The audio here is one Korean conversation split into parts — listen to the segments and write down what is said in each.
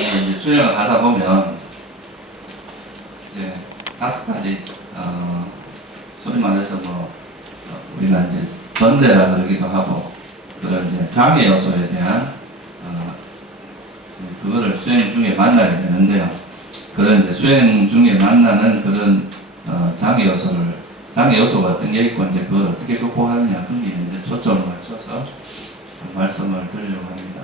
이제 수행을 하다 보면 이제 5가지 소위 말해서 우리가 이제 번대라 그러기도 하고 그런 이제 장애 요소에 대한 그거를 수행 중에 만나게 되는데요. 그런 이제 수행 중에 만나는 그런 장애 요소가 어떤 게 있고 이제 그걸 어떻게 극복하느냐 그런 게 이제 초점을 맞춰서 말씀을 드리려고 합니다.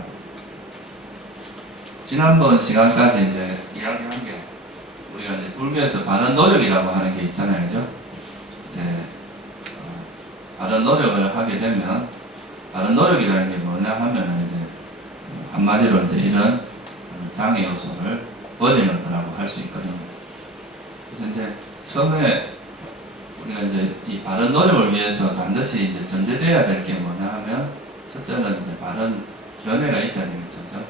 지난번 시간까지 이제 이야기한 게 우리가 이제 불교에서 바른 노력이라고 하는 게 있잖아요, 그죠? 이제 바른 노력을 하게 되면 바른 노력이라는 게 뭐냐 하면 이제 한마디로 이제 이런 장애 요소를 버리는 거라고 할 수 있거든요. 그래서 이제 처음에 우리가 이제 이 바른 노력을 위해서 반드시 이제 전제되어야 될 게 뭐냐 하면 첫째는 이제 바른 견해가 있어야 되겠죠, 그죠?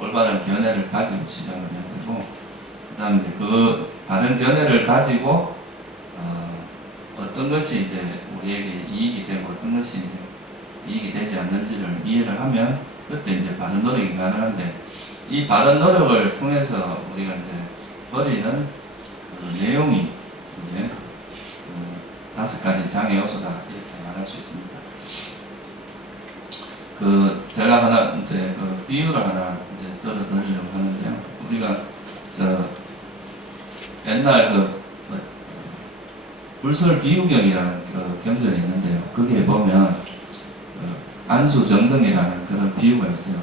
올바른 견해를 가지고 시작을 해야 되고, 그 다음에 그 바른 견해를 가지고 어떤 것이 이제 우리에게 이익이 되고 어떤 것이 이제 이익이 되지 않는지를 이해를 하면 그때 이제 바른 노력이 가능한데, 이 바른 노력을 통해서 우리가 이제 버리는 내용이 이제 5가지 장애 요소다 이렇게 말할 수 있습니다. 제가 하나 이제 비유를 하나 이제 들어드리려고 하는데요. 우리가 옛날 불설 비유경이라는 경전이 있는데요. 거기에 보면 안수정등이라는 그런 비유가 있어요.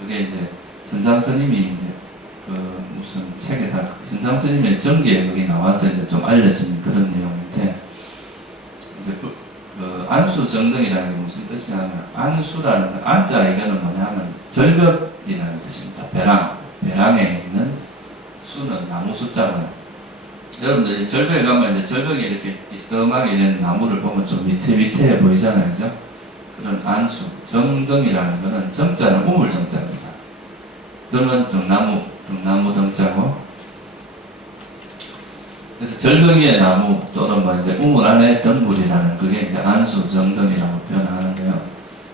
그게 이제 현장 스님이 이제 무슨 책에다 현장 스님의 정기에 거기 나와서 이제 좀 알려진 그런 내용인데, 이제 안수정등이라는 게 무슨 뜻이냐면, 안수라는 안자 이거는 뭐냐면 절벽이라는 뜻입니다. 배랑에 있는 수는 나무 숫자고요. 여러분들 절벽에 가면 이제 절벽에 이렇게 비스듬하게 있는 나무를 보면 좀 위태위태해 보이잖아요, 그죠? 그런 안수, 정등이라는 거는 정자는 우물정자입니다. 등은 등나무 등자고, 그래서 절벽 위에 나무 또는 이제 우물 안에 덩굴이라는 그게 이제 안수, 정등이라고 표현하는데요.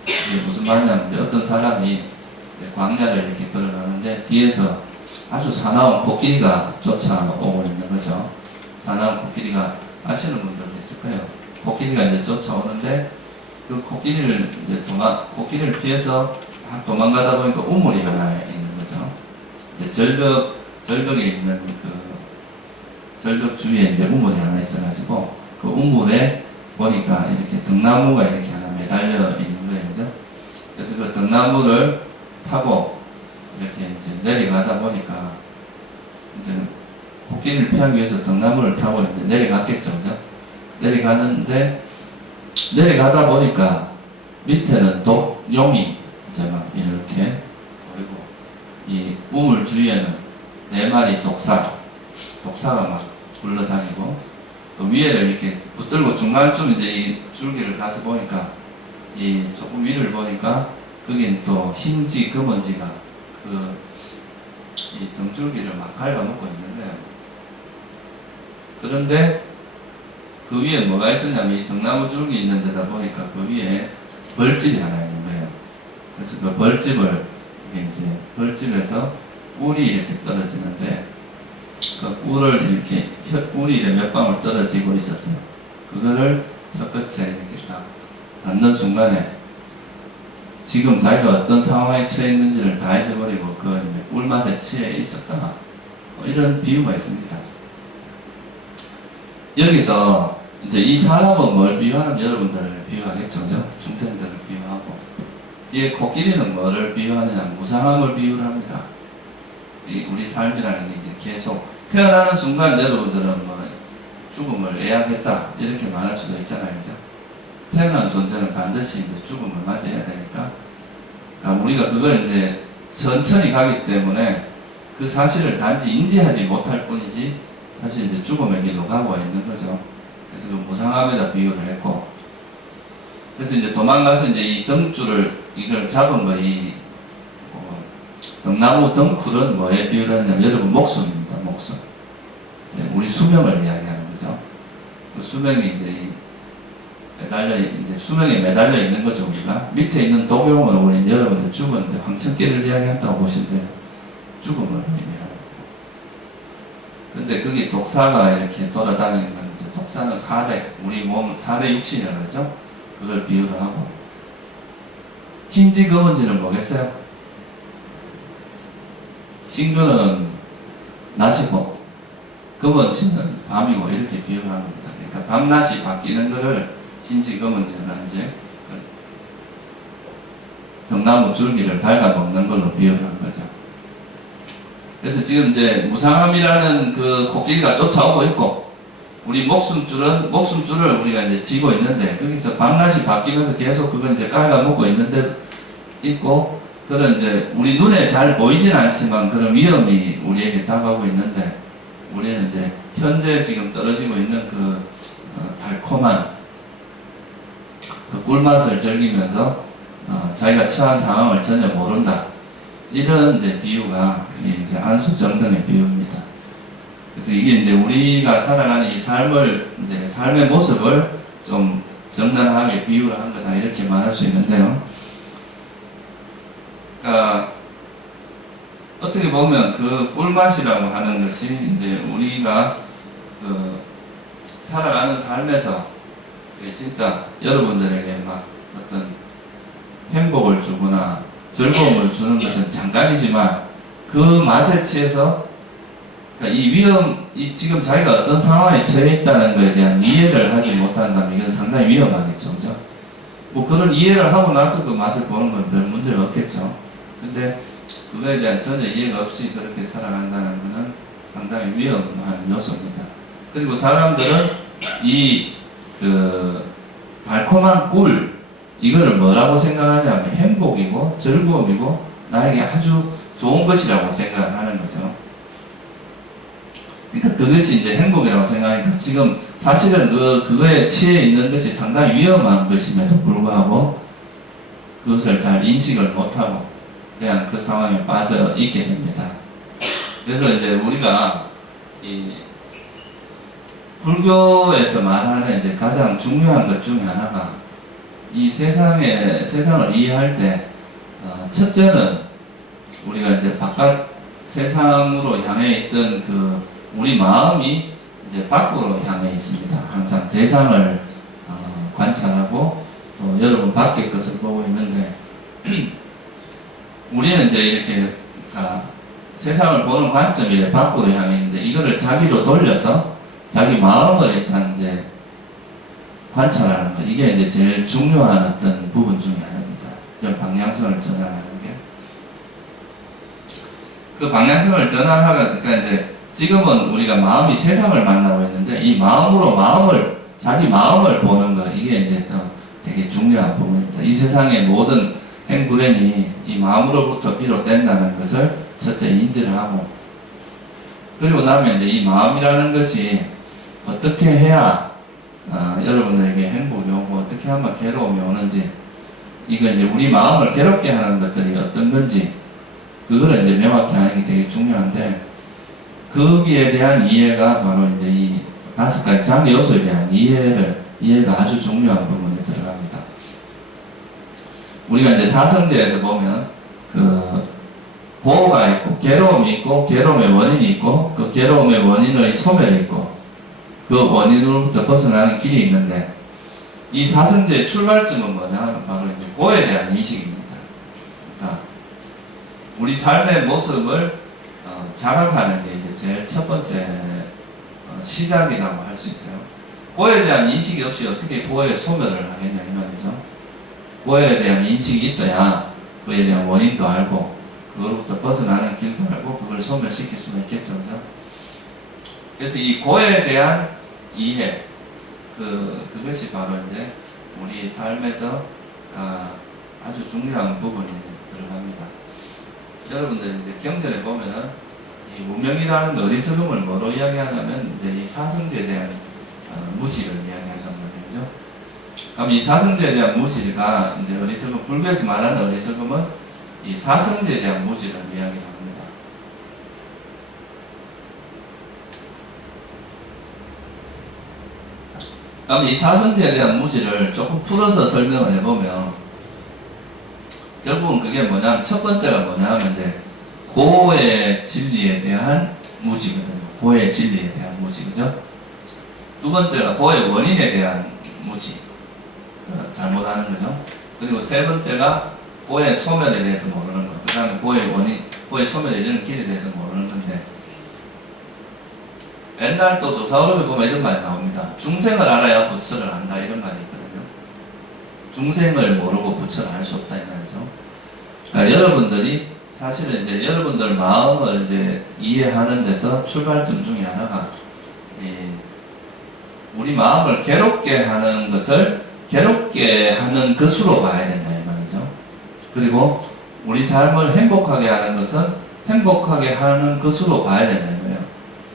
이게 무슨 말이냐면 이제 어떤 사람이 광야를 이렇게 걸어가는데 뒤에서 아주 사나운 코끼리가 쫓아오고 있는 거죠. 사나운 코끼리가 아시는 분들도 있을 거예요. 코끼리가 이제 쫓아오는데 그 코끼리를 피해서 막 도망가다 보니까 우물이 하나 있는 거죠. 이제 절벽에 있는 절벽 주위에 이제 우물이 하나 있어가지고 그 우물에 보니까 이렇게 등나무가 이렇게 하나 매달려 있는 거예요, 그죠? 그래서 그 등나무를 타고 이렇게 이제 내려가다 보니까 이제 코끼리를 피하기 위해서 등나무를 타고 이제 내려갔겠죠, 그죠? 내려가다 보니까 밑에는 독용이 이제 막 이렇게 보이고, 이 우물 주위에는 4마리 독사가 막 굴러다니고, 또 위에를 이렇게 붙들고 중간쯤 이제 이 줄기를 가서 보니까 이 조금 위를 보니까 거긴 또 흰지 검은지가 이 등줄기를 막 갉아먹고 있는 거예요. 그런데 그 위에 뭐가 있었냐면 이 등나무 줄기 있는 데다 보니까 그 위에 벌집이 하나 있는 거예요. 그래서 그 벌집에서 꿀이 이렇게 떨어지는데 그 꿀이 이렇게 몇 방울 떨어지고 있었어요. 그거를 혀끝에 이렇게 딱 닿는 순간에 지금 자기가 어떤 상황에 처해 있는지를 다 잊어버리고 그 꿀맛에 취해 있었다. 이런 비유가 있습니다. 여기서 이제 이 사람은 뭘 비유하는 여러분들을 비유하겠죠, 그죠? 중생들을 비유하고, 뒤에 코끼리는 뭐를 비유하느냐, 무상함을 비유를 합니다. 우리 삶이라는 게 이제 계속 태어나는 순간 여러분들은 죽음을 예약했다 이렇게 말할 수도 있잖아요, 그죠? 태어난 존재는 반드시 이제 죽음을 맞이해야 되니까, 그러니까 우리가 그걸 이제 천천히 가기 때문에 그 사실을 단지 인지하지 못할 뿐이지 사실 이제 죽음의 길로 가고 있는 거죠. 그래서 그 무상함에다 비유를 했고, 그래서 이제 도망가서 이제 이 등줄을 이걸 잡은 등나무 덩쿨은 뭐에 비유를 하냐면 여러분 목숨입니다. 목숨. 우리 수명을 이야기하는 거죠. 그 수명이 이제 수명에 매달려 있는 거죠. 우리가 밑에 있는 소경은 우리 여러분들 죽었는데 황천길을 이야기한다고 보시면 돼요. 죽음을 의미합니다. 근데 거기 독사가 이렇게 돌아다니는 건 이제 독사는 4대, 우리 몸 4대 육신이라고 그러죠? 그걸 비유를 하고. 흰지 검은지는 뭐겠어요? 흰거는 낮이고 검은지는 밤이고 이렇게 비유를 합니다. 그러니까 밤낮이 바뀌는 거를 흰지 검은지는 이제 등나무 줄기를 갉아먹는 걸로 비유를 한 거죠. 그래서 지금 이제 무상함이라는 그 코끼리가 쫓아오고 있고, 우리 목숨줄을 우리가 이제 쥐고 있는데, 거기서 밤낮이 바뀌면서 계속 그건 이제 깔아먹고 있는데, 있고, 그런 이제 우리 눈에 잘 보이진 않지만 그런 위험이 우리에게 다가오고 있는데, 우리는 이제 현재 지금 떨어지고 있는 그 달콤한 그 꿀맛을 즐기면서 자기가 처한 상황을 전혀 모른다. 이런 이제 비유가 이제 안수정등의 비유입니다. 그래서 이게 이제 우리가 살아가는 이 삶을 이제 삶의 모습을 좀 적나라하게 비유를 한 거다 이렇게 말할 수 있는데요. 그러니까 어떻게 보면 그 꿀맛이라고 하는 것이 이제 우리가 그 살아가는 삶에서 진짜 여러분들에게 막 어떤 행복을 주거나 즐거움을 주는 것은 잠깐이지만 그 맛에 취해서 그러니까 이 지금 자기가 어떤 상황에 처해 있다는 것에 대한 이해를 하지 못한다면 이건 상당히 위험하겠죠. 그죠? 뭐 그런 이해를 하고 나서 그 맛을 보는 건 별 문제가 없겠죠. 근데 그거에 대한 전혀 이해가 없이 그렇게 살아간다는 것은 상당히 위험한 요소입니다. 그리고 사람들은 그 달콤한 꿀 이거를 뭐라고 생각하냐면 행복이고 즐거움이고 나에게 아주 좋은 것이라고 생각을 하는 거죠. 그러니까 그것이 이제 행복이라고 생각하니까 지금 사실은 그거에 취해 있는 것이 상당히 위험한 것임에도 불구하고 그것을 잘 인식을 못하고 그냥 그 상황에 빠져 있게 됩니다. 그래서 이제 우리가 이 불교에서 말하는 이제 가장 중요한 것 중에 하나가 이 세상을 이해할 때, 첫째는 우리가 이제 바깥 세상으로 향해 있던 그 우리 마음이 이제 밖으로 향해 있습니다. 항상 대상을 관찰하고 또 여러분 밖의 것을 보고 있는데, 우리는 이제 이렇게 세상을 보는 관점이 밖으로 향해 있는데, 이거를 자기로 돌려서 자기 마음을 일단 이제 관찰하는 것. 이게 이제 제일 중요한 어떤 부분 중에 하나입니다. 이런 방향성을 전환하는 게. 그 방향성을 전환하니까 그러니까 이제 지금은 우리가 마음이 세상을 만나고 있는데, 이 마음으로 자기 마음을 보는 것. 이게 이제 또 되게 중요한 부분입니다. 이 세상의 모든 행불행이 이 마음으로부터 비롯된다는 것을 첫째 인지를 하고, 그리고 나면 이제 이 마음이라는 것이 어떻게 해야 여러분들에게 행복이 오고 어떻게 하면 괴로움이 오는지, 이거 이제 우리 마음을 괴롭게 하는 것들이 어떤 건지 그거를 이제 명확히 하는 게 되게 중요한데, 거기에 대한 이해가 바로 이제 이 5가지 장애 요소에 대한 이해가 아주 중요한 부분에 들어갑니다. 우리가 이제 사성제에서 보면 그 보호가 있고 괴로움이 있고 괴로움의 원인이 있고 그 괴로움의 원인의 소멸이 있고 그 원인으로부터 벗어나는 길이 있는데, 이 사성제의 출발점은 뭐냐 하면 바로 이제 고에 대한 인식입니다. 그러니까 우리 삶의 모습을 자각하는 게 이제 제일 첫 번째 시작이라고 할 수 있어요. 고에 대한 인식이 없이 어떻게 고의 소멸을 하겠냐 이 말이죠. 고에 대한 인식이 있어야 그에 대한 원인도 알고 그거로부터 벗어나는 길도 알고 그걸 소멸시킬 수가 있겠죠. 그죠? 그래서 이 고에 대한 이해, 그것이 바로 이제 우리 삶에서 아주 중요한 부분이 들어갑니다. 여러분들 이제 경전에 보면은 이 무명이라는 어리석음을 뭐로 이야기하냐면 이제 이 사성제에 대한 무지를 이야기하는 거죠. 그럼 이 사성제에 대한 무지가 이제 어리석음, 불교에서 말하는 어리석음은 이 사성제에 대한 무지를 이야기합니다. 그럼 이 사성제에 대한 무지를 조금 풀어서 설명을 해보면, 결국은 그게 뭐냐면, 첫 번째가 뭐냐면, 이제, 고의 진리에 대한 무지거든요. 고의 진리에 대한 무지, 그죠? 두 번째가 고의 원인에 대한 무지. 잘못하는 거죠. 그리고 세 번째가 고의 소멸에 대해서 모르는 거. 그 다음에 고의 원인, 고의 소멸에 이르는 길에 대해서 모르는 건데, 옛날 또 조사오름에 보면 이런 말이 나옵니다. 중생을 알아야 부처를 안다. 이런 말이 있거든요. 중생을 모르고 부처를 알 수 없다. 이 말이죠. 그러니까 여러분들이 사실은 이제 여러분들 마음을 이제 이해하는 데서 출발점 중에 하나가, 우리 마음을 괴롭게 하는 것을 괴롭게 하는 것으로 봐야 된다. 이 말이죠. 그리고 우리 삶을 행복하게 하는 것은 행복하게 하는 것으로 봐야 된다는 거예요.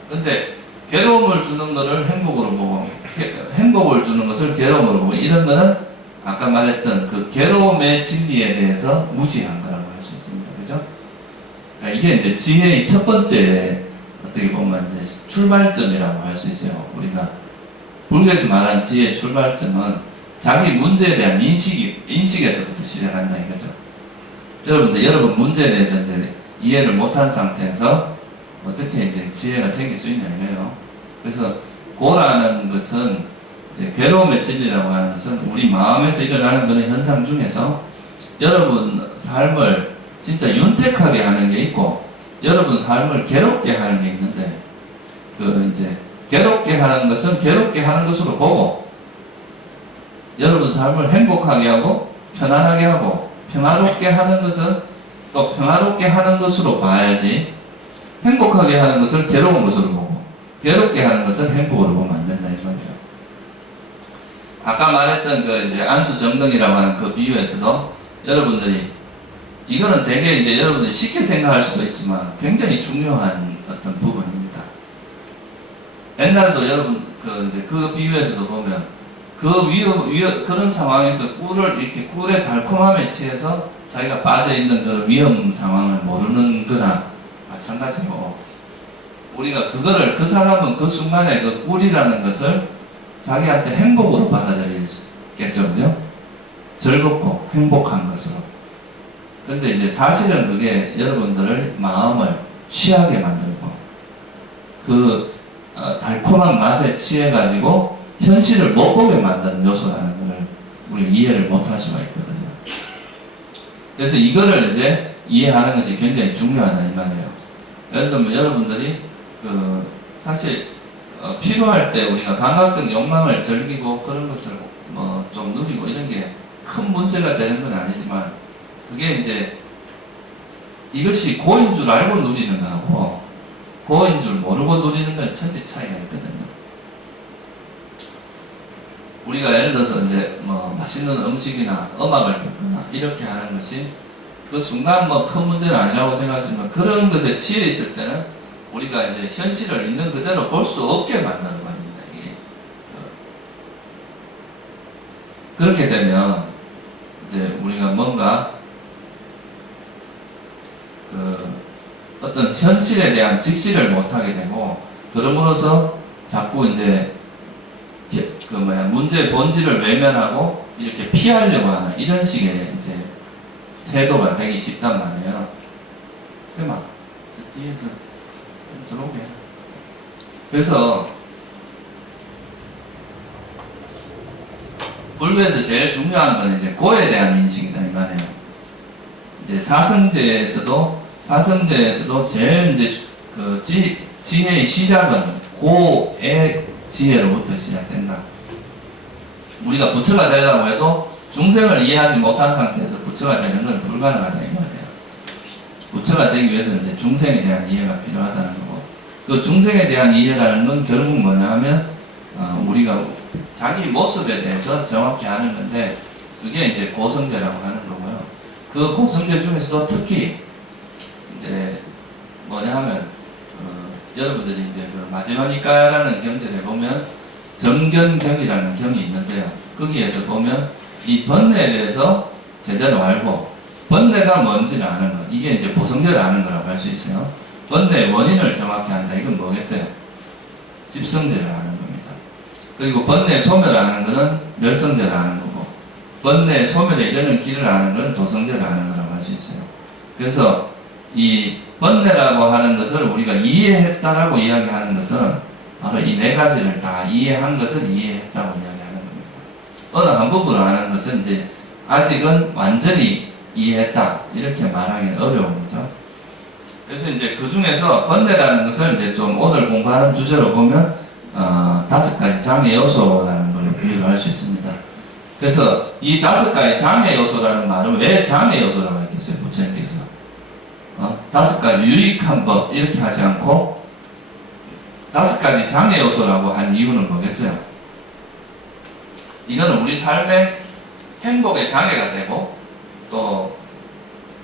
근데 괴로움을 주는 것을 행복으로 보고, 행복을 주는 것을 괴로움으로 보고, 이런 거는 아까 말했던 그 괴로움의 진리에 대해서 무지한 거라고 할 수 있습니다. 그죠? 그러니까 이게 이제 지혜의 첫 번째, 어떻게 보면 이제 출발점이라고 할 수 있어요. 우리가 불교에서 말한 지혜의 출발점은 자기 문제에 대한 인식에서부터 시작한다 이거죠. 여러분들, 여러분 문제에 대해서 이제 이해를 못한 상태에서 어떻게 이제 지혜가 생길 수 있냐 이거예요. 그래서 고라는 것은 이제 괴로움의 진리라고 하는 것은 우리 마음에서 일어나는 그런 현상 중에서 여러분 삶을 진짜 윤택하게 하는 게 있고 여러분 삶을 괴롭게 하는 게 있는데, 그 이제 괴롭게 하는 것은 괴롭게 하는 것으로 보고 여러분 삶을 행복하게 하고 편안하게 하고 평화롭게 하는 것은 또 평화롭게 하는 것으로 봐야지, 행복하게 하는 것을 괴로운 것으로 보고 괴롭게 하는 것을 행복으로 보면 안 된다 이 말이에요. 아까 말했던 그 이제 안수정등이라고 하는 그 비유에서도 여러분들이 이거는 되게 이제 여러분들이 쉽게 생각할 수도 있지만 굉장히 중요한 어떤 부분입니다. 옛날에도 여러분 그 비유에서도 보면 그런 상황에서 꿀을 이렇게 꿀의 달콤함에 취해서 자기가 빠져있는 그 위험 상황을 모르는 거나 마찬가지로 우리가 그거를, 그 사람은 그 순간에 그 꿀이라는 것을 자기한테 행복으로 받아들이겠죠, 그죠? 즐겁고 행복한 것으로. 근데 이제 사실은 그게 여러분들을 마음을 취하게 만들고 그 달콤한 맛에 취해가지고 현실을 못 보게 만드는 요소라는 것을 우리 이해를 못할 수가 있거든요. 그래서 이거를 이제 이해하는 것이 굉장히 중요하다 이 말이에요. 예를 들면 여러분들이 사실 필요할 때 우리가 감각적 욕망을 즐기고 그런 것을 뭐 좀 누리고 이런 게 큰 문제가 되는 건 아니지만, 그게 이제 이것이 고인 줄 알고 누리는 거하고 고인 줄 모르고 누리는 건 천지 차이가 있거든요. 우리가 예를 들어서 이제 뭐 맛있는 음식이나 음악을 듣거나 이렇게 하는 것이 그 순간 뭐 큰 문제는 아니라고 생각하지만, 그런 것에 취해 있을 때는 우리가 이제 현실을 있는 그대로 볼 수 없게 만드는 겁니다. 이게 그렇게 되면 이제 우리가 뭔가 어떤 현실에 대한 직시를 못하게 되고, 그럼으로써 자꾸 이제 문제의 본질을 외면하고 이렇게 피하려고 하는 이런 식의 이제 태도가 되기 쉽단 말이에요. 그만 뒤에서 들어오게. 그래서 불교에서 제일 중요한 건 이제 고에 대한 인식이다 이 말이에요. 이제 사성제에서도 제일 이제 그 지혜의 시작은 고의 지혜로부터 시작된다. 우리가 부처가 되려고 해도 중생을 이해하지 못한 상태에서 부처가 되는 건 불가능하다 이 말이에요. 부처가 되기 위해서는 이제 중생에 대한 이해가 필요하다는 거고, 그 중생에 대한 이해라는 건 결국 뭐냐 하면 우리가 자기 모습에 대해서 정확히 아는 건데, 그게 이제 고성제라고 하는 거고요. 그 고성제 중에서도 특히 이제 뭐냐 하면 여러분들이 이제 그 마지막이까라는 경전에 보면 정견경이라는 경이 있는데요. 거기에서 보면 이 번뇌에 대해서 제대로 알고 번뇌가 뭔지를 아는 것, 이게 이제 고성제를 아는 거라고 할 수 있어요. 번뇌의 원인을 정확히 안다. 이건 뭐겠어요? 집성제를 아는 겁니다. 그리고 번뇌의 소멸을 아는 것은 멸성제를 아는 거고, 번뇌, 소멸에 이르는 길을 아는 건 도성제를 아는 거라고 할 수 있어요. 그래서 이 번뇌라고 하는 것을 우리가 이해했다라고 이야기하는 것은 바로 이 네 가지를 다 이해한 것을 이해했다고 이야기하는 겁니다. 어느 한 부분을 아는 것은 이제 아직은 완전히 이해했다 이렇게 말하기는 어려운 거죠. 그래서 이제 그 중에서 번뇌라는 것을 이제 좀 오늘 공부하는 주제로 보면 5가지 장애 요소라는 걸 비유를 할 수 있습니다. 그래서 이 5가지 장애 요소라는 말은 왜 장애 요소라고 했겠어요? 부처님께서 5가지 유익한 법 이렇게 하지 않고 5가지 장애 요소라고 한 이유는 뭐겠어요? 이거는 우리 삶의 행복의 장애가 되고 또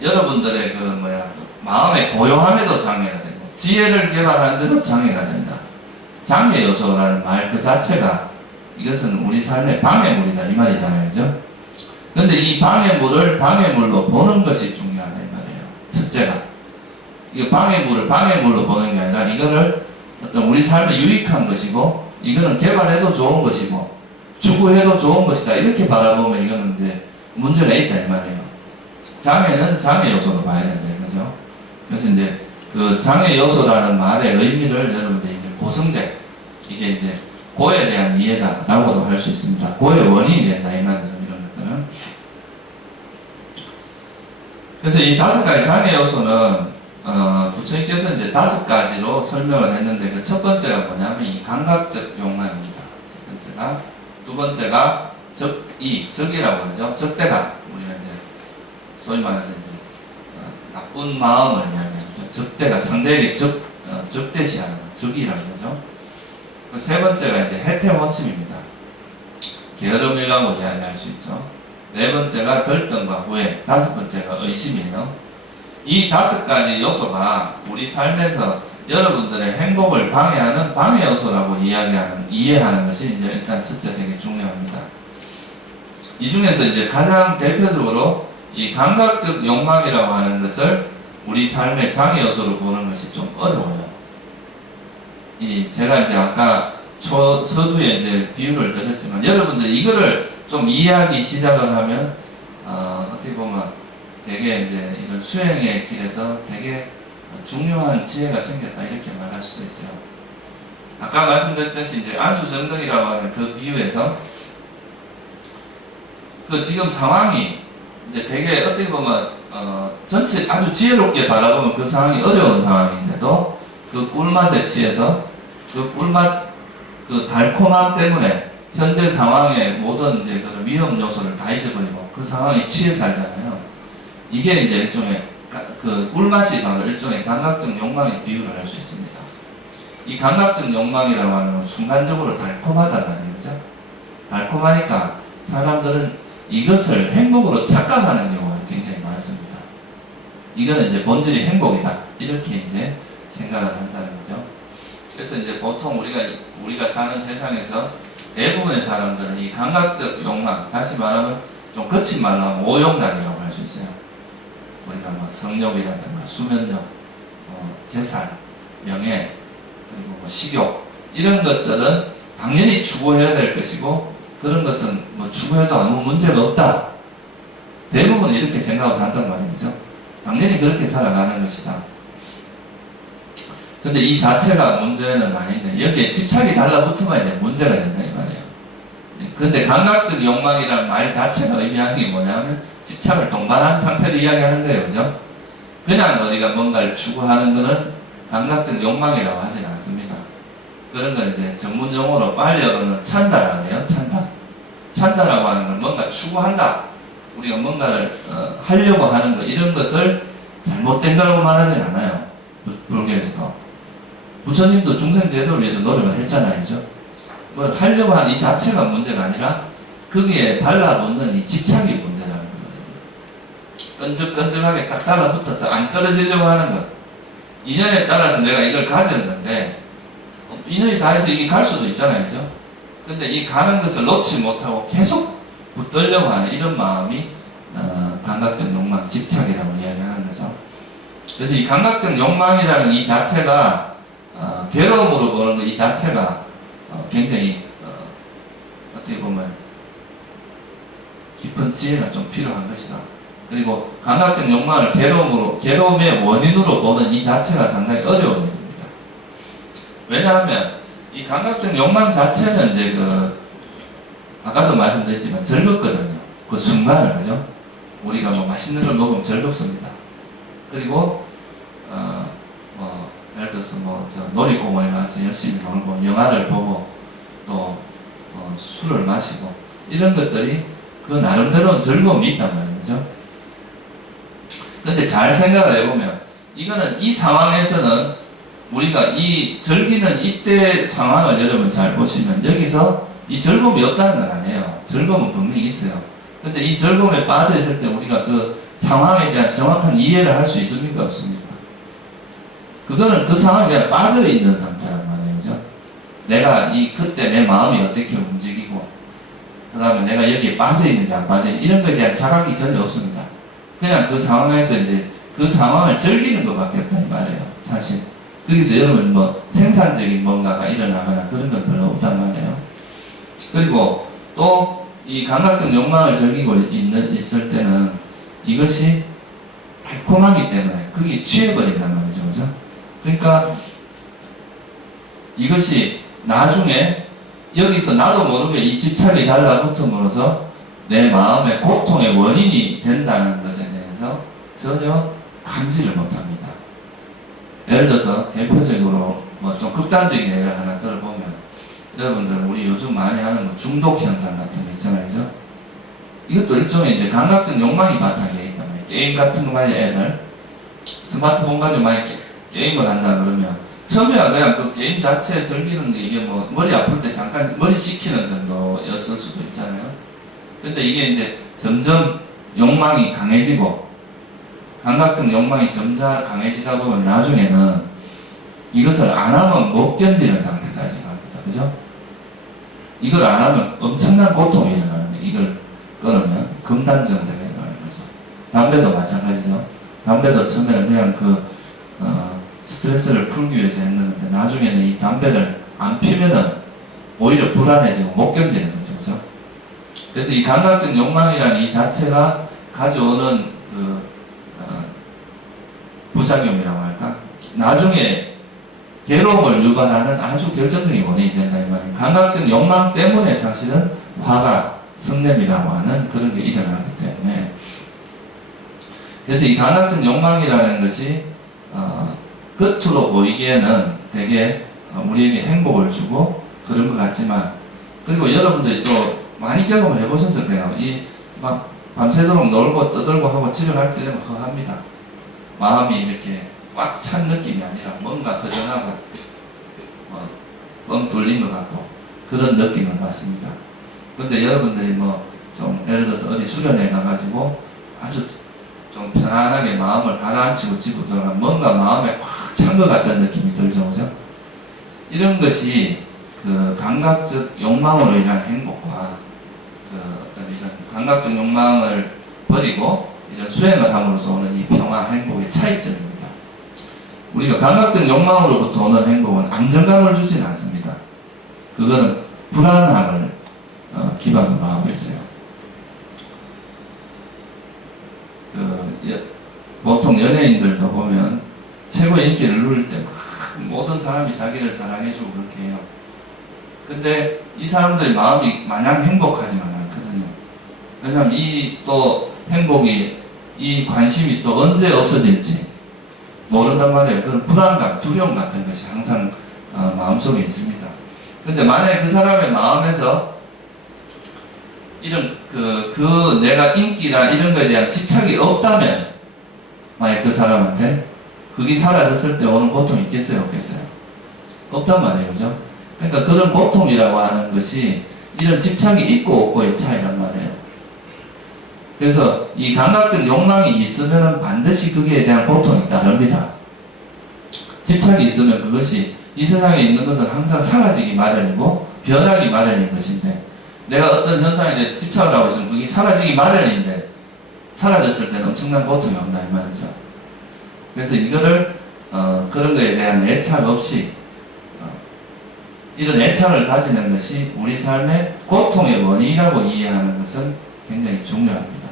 여러분들의 마음의 고요함에도 장애가 되고 지혜를 개발하는데도 장애가 된다. 장애 요소라는 말 그 자체가 이것은 우리 삶의 방해물이다 이 말이잖아요, 그죠? 근데 이 방해물을 방해물로 보는 것이 중요하다 이 말이에요. 첫째가 이 방해물을 방해물로 보는 게 아니라 이거를 어떤 우리 삶에 유익한 것이고 이거는 개발해도 좋은 것이고 추구해도 좋은 것이다 이렇게 바라보면 이거는 이제 문제가 있다 이 말이에요. 장애는 장애 요소로 봐야 된다 이거죠. 그래서 이제 그 장애 요소라는 말의 의미를 여러분들 이제 고성제 이게 이제 고에 대한 이해다라고도 할 수 있습니다. 고의 원인이 된다 이 말이에요. 이런 것들은. 그래서 이 5가지 장애 요소는 부처님께서 이제 5가지로 설명을 했는데 그 첫 번째가 뭐냐면 이 감각적 욕망입니다. 첫 번째가 두 번째가 적이라고 하죠. 적대감. 우리가 이제 소위 말해서 이제 나쁜 마음을 이야기하죠. 적대가 상대에게 적대시하는 것, 적이라고 하죠. 세 번째가 이제 해태원침입니다. 게으름이라고 이야기할 수 있죠. 네 번째가 들뜸과 후회, 5번째가 의심이에요. 이 5가지 요소가 우리 삶에서 여러분들의 행복을 방해하는 방해 요소라고 이해하는 것이 이제 일단 첫째 되게 중요합니다. 이 중에서 이제 가장 대표적으로 이 감각적 욕망이라고 하는 것을 우리 삶의 장애 요소로 보는 것이 좀 어려워요. 제가 이제 아까 서두에 이제 비유를 드렸지만 여러분들 이거를 좀 이해하기 시작을 하면 어떻게 보면 되게 이제 이런 수행의 길에서 되게 중요한 지혜가 생겼다 이렇게 말할 수도 있어요. 아까 말씀드렸듯이 이제 안수정등이라고 하는 그 비유에서 그 지금 상황이 이제 되게 어떻게 보면 전체 아주 지혜롭게 바라보면 그 상황이 어려운 상황인데도 그 꿀맛에 취해서 그 꿀맛 그 달콤함 때문에 현재 상황의 모든 이제 그런 위험 요소를 다 잊어버리고 그 상황에 취해 살잖아요. 이게 이제 일종의 그 꿀맛이 바로 일종의 감각적 욕망의 비유를 할 수 있습니다. 이 감각적 욕망이라고 하는 건 순간적으로 달콤하단 말이죠. 달콤하니까 사람들은 이것을 행복으로 착각하는 경우가 굉장히 많습니다. 이거는 이제 본질이 행복이다 이렇게 이제 생각을 한다는 거죠. 그래서 이제 보통 우리가 사는 세상에서 대부분의 사람들은 이 감각적 욕망, 다시 말하면 좀 거친 말로 하면 오욕락이라고 할 수 있어요. 우리가 뭐 성욕이라든가 수면욕, 재산, 명예, 그리고 뭐 식욕 이런 것들은 당연히 추구해야 될 것이고 그런 것은 뭐 추구해도 아무 문제가 없다. 대부분 이렇게 생각하고 산단 말이죠. 당연히 그렇게 살아가는 것이다. 근데 이 자체가 문제는 아닌데 여기에 집착이 달라붙으면 이제 문제가 된다 이 말이에요. 근데 감각적 욕망이라는 말 자체가 의미하는 게 뭐냐면 집착을 동반한 상태를 이야기하는 거예요. 그죠? 그냥 우리가 뭔가를 추구하는 것은 감각적 욕망이라고 하진 않습니다. 그런 건 이제 전문 용어로 빨리어로는 찬다라고 해요. 찬다라고 하는 건 뭔가 추구한다. 우리가 뭔가를 하려고 하는 것 이런 것을 잘못된 거라고 말하진 않아요. 불교에서도. 부처님도 중생제도를 위해서 노력을 했잖아요. 그죠? 뭘 하려고 하는 이 자체가 문제가 아니라 거기에 달라붙는 이 집착이 문제라는 거거든요. 끈적끈적하게 딱 달라붙어서 안 떨어지려고 하는 것. 인연에 따라서 내가 이걸 가졌는데 인연이 다해서 이게 갈 수도 있잖아요. 그죠? 근데 이 가는 것을 놓지 못하고 계속 붙들려고 하는 이런 마음이 감각적 욕망, 집착이라고 이야기하는 거죠. 그래서 이 감각적 욕망이라는 이 자체가 괴로움으로 보는 것 이 자체가 굉장히 어떻게 보면 깊은 지혜가 좀 필요한 것이다. 그리고 감각적 욕망을 괴로움의 원인으로 보는 이 자체가 상당히 어려운 일입니다. 왜냐하면 이 감각적 욕망 자체는 이제 아까도 말씀드렸지만 즐겁거든요. 그 순간을, 그죠? 우리가 뭐 맛있는 걸 먹으면 즐겁습니다. 그리고 예를 들어서 놀이공원에 가서 열심히 놀고 영화를 보고 또 술을 마시고 이런 것들이 그 나름대로는 즐거움이 있단 말이죠. 근데 잘 생각을 해보면 이거는 이 상황에서는 우리가 이 즐기는 이때 상황을 여러분 잘 보시면 여기서 이 즐거움이 없다는 건 아니에요. 즐거움은 분명히 있어요. 근데 이 즐거움에 빠져 있을 때 우리가 그 상황에 대한 정확한 이해를 할 수 있습니까? 없습니까? 그거는 그 상황에 그냥 빠져 있는 상태란 말이죠. 내가 그때 내 마음이 어떻게 움직이고, 그 다음에 내가 여기에 빠져 있는지 안 빠져 있는지 이런 거에 대한 자각이 전혀 없습니다. 그냥 그 상황에서 이제 그 상황을 즐기는 것밖에 없단 말이에요. 사실. 거기서 여러분 생산적인 뭔가가 일어나거나 그런 건 별로 없단 말이에요. 그리고 또 이 감각적 욕망을 즐기고 있을 때는 이것이 달콤하기 때문에 그게 취해버린단 말이죠. 그죠? 그러니까 이것이 나중에 여기서 나도 모르게 이 집착이 달라붙음으로써 내 마음의 고통의 원인이 된다는 것에 대해서 전혀 감지를 못합니다. 예를 들어서 대표적으로 좀 극단적인 예를 하나 들어보면 여러분들 우리 요즘 많이 하는 중독 현상 같은 거 있잖아요. 그죠? 이것도 일종의 이제 감각적 욕망이 바탕에 있단 말이에요. 게임 같은 거 가지고 애들 스마트폰 가지고 많이 게임을 한다 그러면 처음에야 그냥 그 게임 자체에 즐기는 게 이게 머리 아플 때 잠깐 머리 식히는 정도였을 수도 있잖아요. 근데 이게 이제 점점 욕망이 강해지고 감각적 욕망이 점점 강해지다 보면 나중에는 이것을 안 하면 못 견디는 상태까지 갑니다. 그죠? 이걸 안 하면 엄청난 고통이 일어나는 거예요. 이걸 끊으면 금단증세가 일어나는 거죠. 담배도 마찬가지죠. 담배도 처음에는 그냥 스트레스를 풀기 위해서 했는데 나중에는 이 담배를 안 피면은 오히려 불안해지고 못 견디는 거죠. 그죠? 그래서 이 감각적 욕망이라는 이 자체가 가져오는 부작용이라고 할까? 나중에 괴로움을 유발하는 아주 결정적인 원인이 된다 이 말이에요. 감각적 욕망 때문에 사실은 화가 성냄이라고 하는 그런 게 일어나기 때문에 그래서 이 감각적 욕망이라는 것이 겉으로 보이기에는 되게 우리에게 행복을 주고 그런 것 같지만 그리고 여러분들이 또 많이 경험을 해보셨을 거예요. 막 밤새도록 놀고 떠들고 하고 집에 갈 때 되면 허합니다. 마음이 이렇게 꽉 찬 느낌이 아니라 뭔가 허전하고 뻥 뚫린 것 같고 그런 느낌을 받습니다. 그런데 여러분들이 좀 예를 들어서 어디 수련회 가가지고 아주 좀 편안하게 마음을 가라앉히고 집으로 들어가면 뭔가 마음에 꽉 찬 것 같다는 느낌이 들죠. 그죠? 이런 것이 그 감각적 욕망으로 인한 행복과 어떤 이런 감각적 욕망을 버리고 이런 수행을 함으로써 오는 이 평화, 행복의 차이점입니다. 우리가 감각적 욕망으로부터 오는 행복은 안정감을 주지는 않습니다. 그거는 불안함을 기반으로 하고 있어요. 보통 연예인들도 보면 최고의 인기를 누릴 때 모든 사람이 자기를 사랑해주고 그렇게 해요. 근데 이 사람들의 마음이 마냥 행복하지만 않거든요. 왜냐하면 이 또 행복이 이 관심이 또 언제 없어질지 모른단 말이에요. 그런 불안감, 두려움 같은 것이 항상 마음속에 있습니다. 근데 만약에 그 사람의 마음에서 이런 내가 인기나 이런 거에 대한 집착이 없다면 만약 그 사람한테 그게 사라졌을 때 오는 고통이 있겠어요, 없겠어요? 없단 말이에요, 그죠? 그러니까 그런 고통이라고 하는 것이 이런 집착이 있고 없고의 차이란 말이에요. 그래서 이 감각적 욕망이 있으면 반드시 거기에 대한 고통이 따릅니다. 집착이 있으면 그것이 이 세상에 있는 것은 항상 사라지기 마련이고 변하기 마련인 것인데 내가 어떤 현상에 대해서 집착을 하고 있으면 그게 사라지기 마련인데 사라졌을 때는 엄청난 고통이 온다 이 말이죠. 그래서 이거를 그런 거에 대한 애착 없이 이런 애착을 가지는 것이 우리 삶의 고통의 원인이라고 이해하는 것은 굉장히 중요합니다.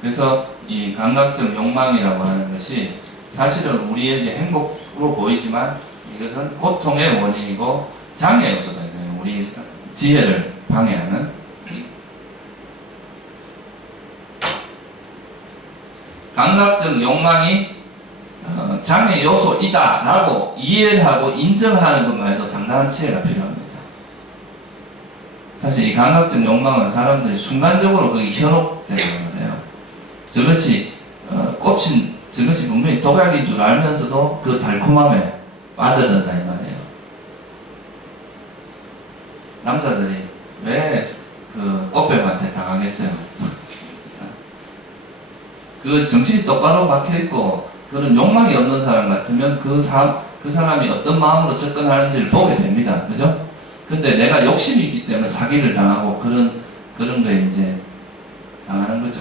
그래서 이 감각적 욕망이라고 하는 것이 사실은 우리에게 행복으로 보이지만 이것은 고통의 원인이고 장애 요소다. 우리 지혜를 방해하는. 감각적 욕망이 장애 요소이다 라고 이해를 하고 인정하는 것만 해도 상당한 지혜가 필요합니다. 사실 이 감각적 욕망은 사람들이 순간적으로 거기 현혹되는 거예요. 저것이 저것이 분명히 독약인 줄 알면서도 그 달콤함에 빠져든다 이 말이에요. 남자들이 왜 그 꽃뱀한테 당하겠어요? 그 정신이 똑바로 박혀있고 그런 욕망이 없는 사람 같으면 그 사람이 어떤 마음으로 접근하는지를 보게 됩니다. 그죠? 근데 내가 욕심이 있기 때문에 사기를 당하고 그런 거에 이제 당하는 거죠.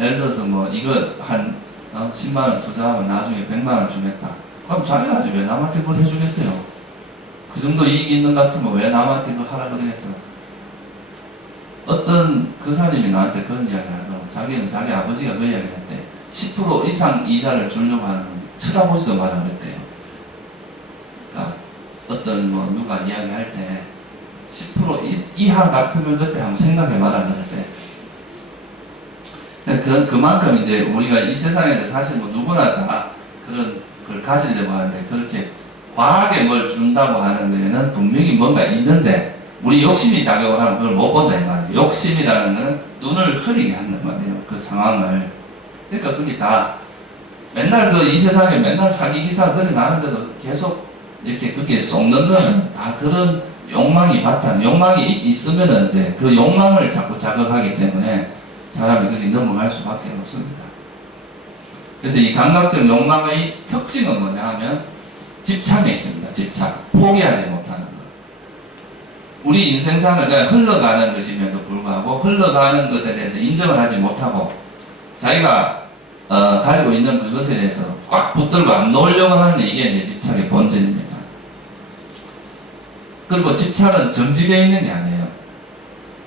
예를 들어서 뭐 이거 한 10만원 투자하면 나중에 100만원 주겠다. 그럼 자기가 하지 왜 남한테 그걸 해주겠어요? 그 정도 이익이 있는 것 같으면 왜 남한테 그걸 하라 그러겠어? 어떤 교사님이 나한테 그런 이야기를 하더라고. 자기는 자기 아버지가 그 이야기를 했대. 10% 이상 이자를 주려고 하는 쳐다보지도 마라 그랬대요. 그러니까 어떤 뭐 누가 이야기할 때 10% 이하 같으면 그때 한번 생각해봐라 그랬대. 그만큼 이제 우리가 이 세상에서 사실 뭐 누구나 다 그런 걸 가지려고 하는데 그렇게 과하게 뭘 준다고 하는 데에는 분명히 뭔가 있는데 우리 욕심이 작용을 하면 그걸 못 본다 이 말이에요. 욕심이라는 거는 눈을 흐리게 한단 말이에요. 그 상황을. 그러니까 그게 다 맨날 이 세상에 맨날 사기 기사 그리 나는데도 계속 이렇게 그게 쏟는 거는 다 그런 욕망이 욕망이 있으면은 이제 그 욕망을 자꾸 자극하기 때문에 사람이 거기 넘어갈 수밖에 없습니다. 그래서 이 감각적 욕망의 특징은 뭐냐 하면 집착에 있습니다. 집착. 포기하지 못하는 것. 우리 인생상을 흘러가는 것임에도 불구하고 흘러가는 것에 대해서 인정을 하지 못하고 자기가 가지고 있는 그것에 대해서 꽉 붙들고 안 놓으려고 하는 게 이게 이제 집착의 본질입니다. 그리고 집착은 정지되어 있는 게 아니에요.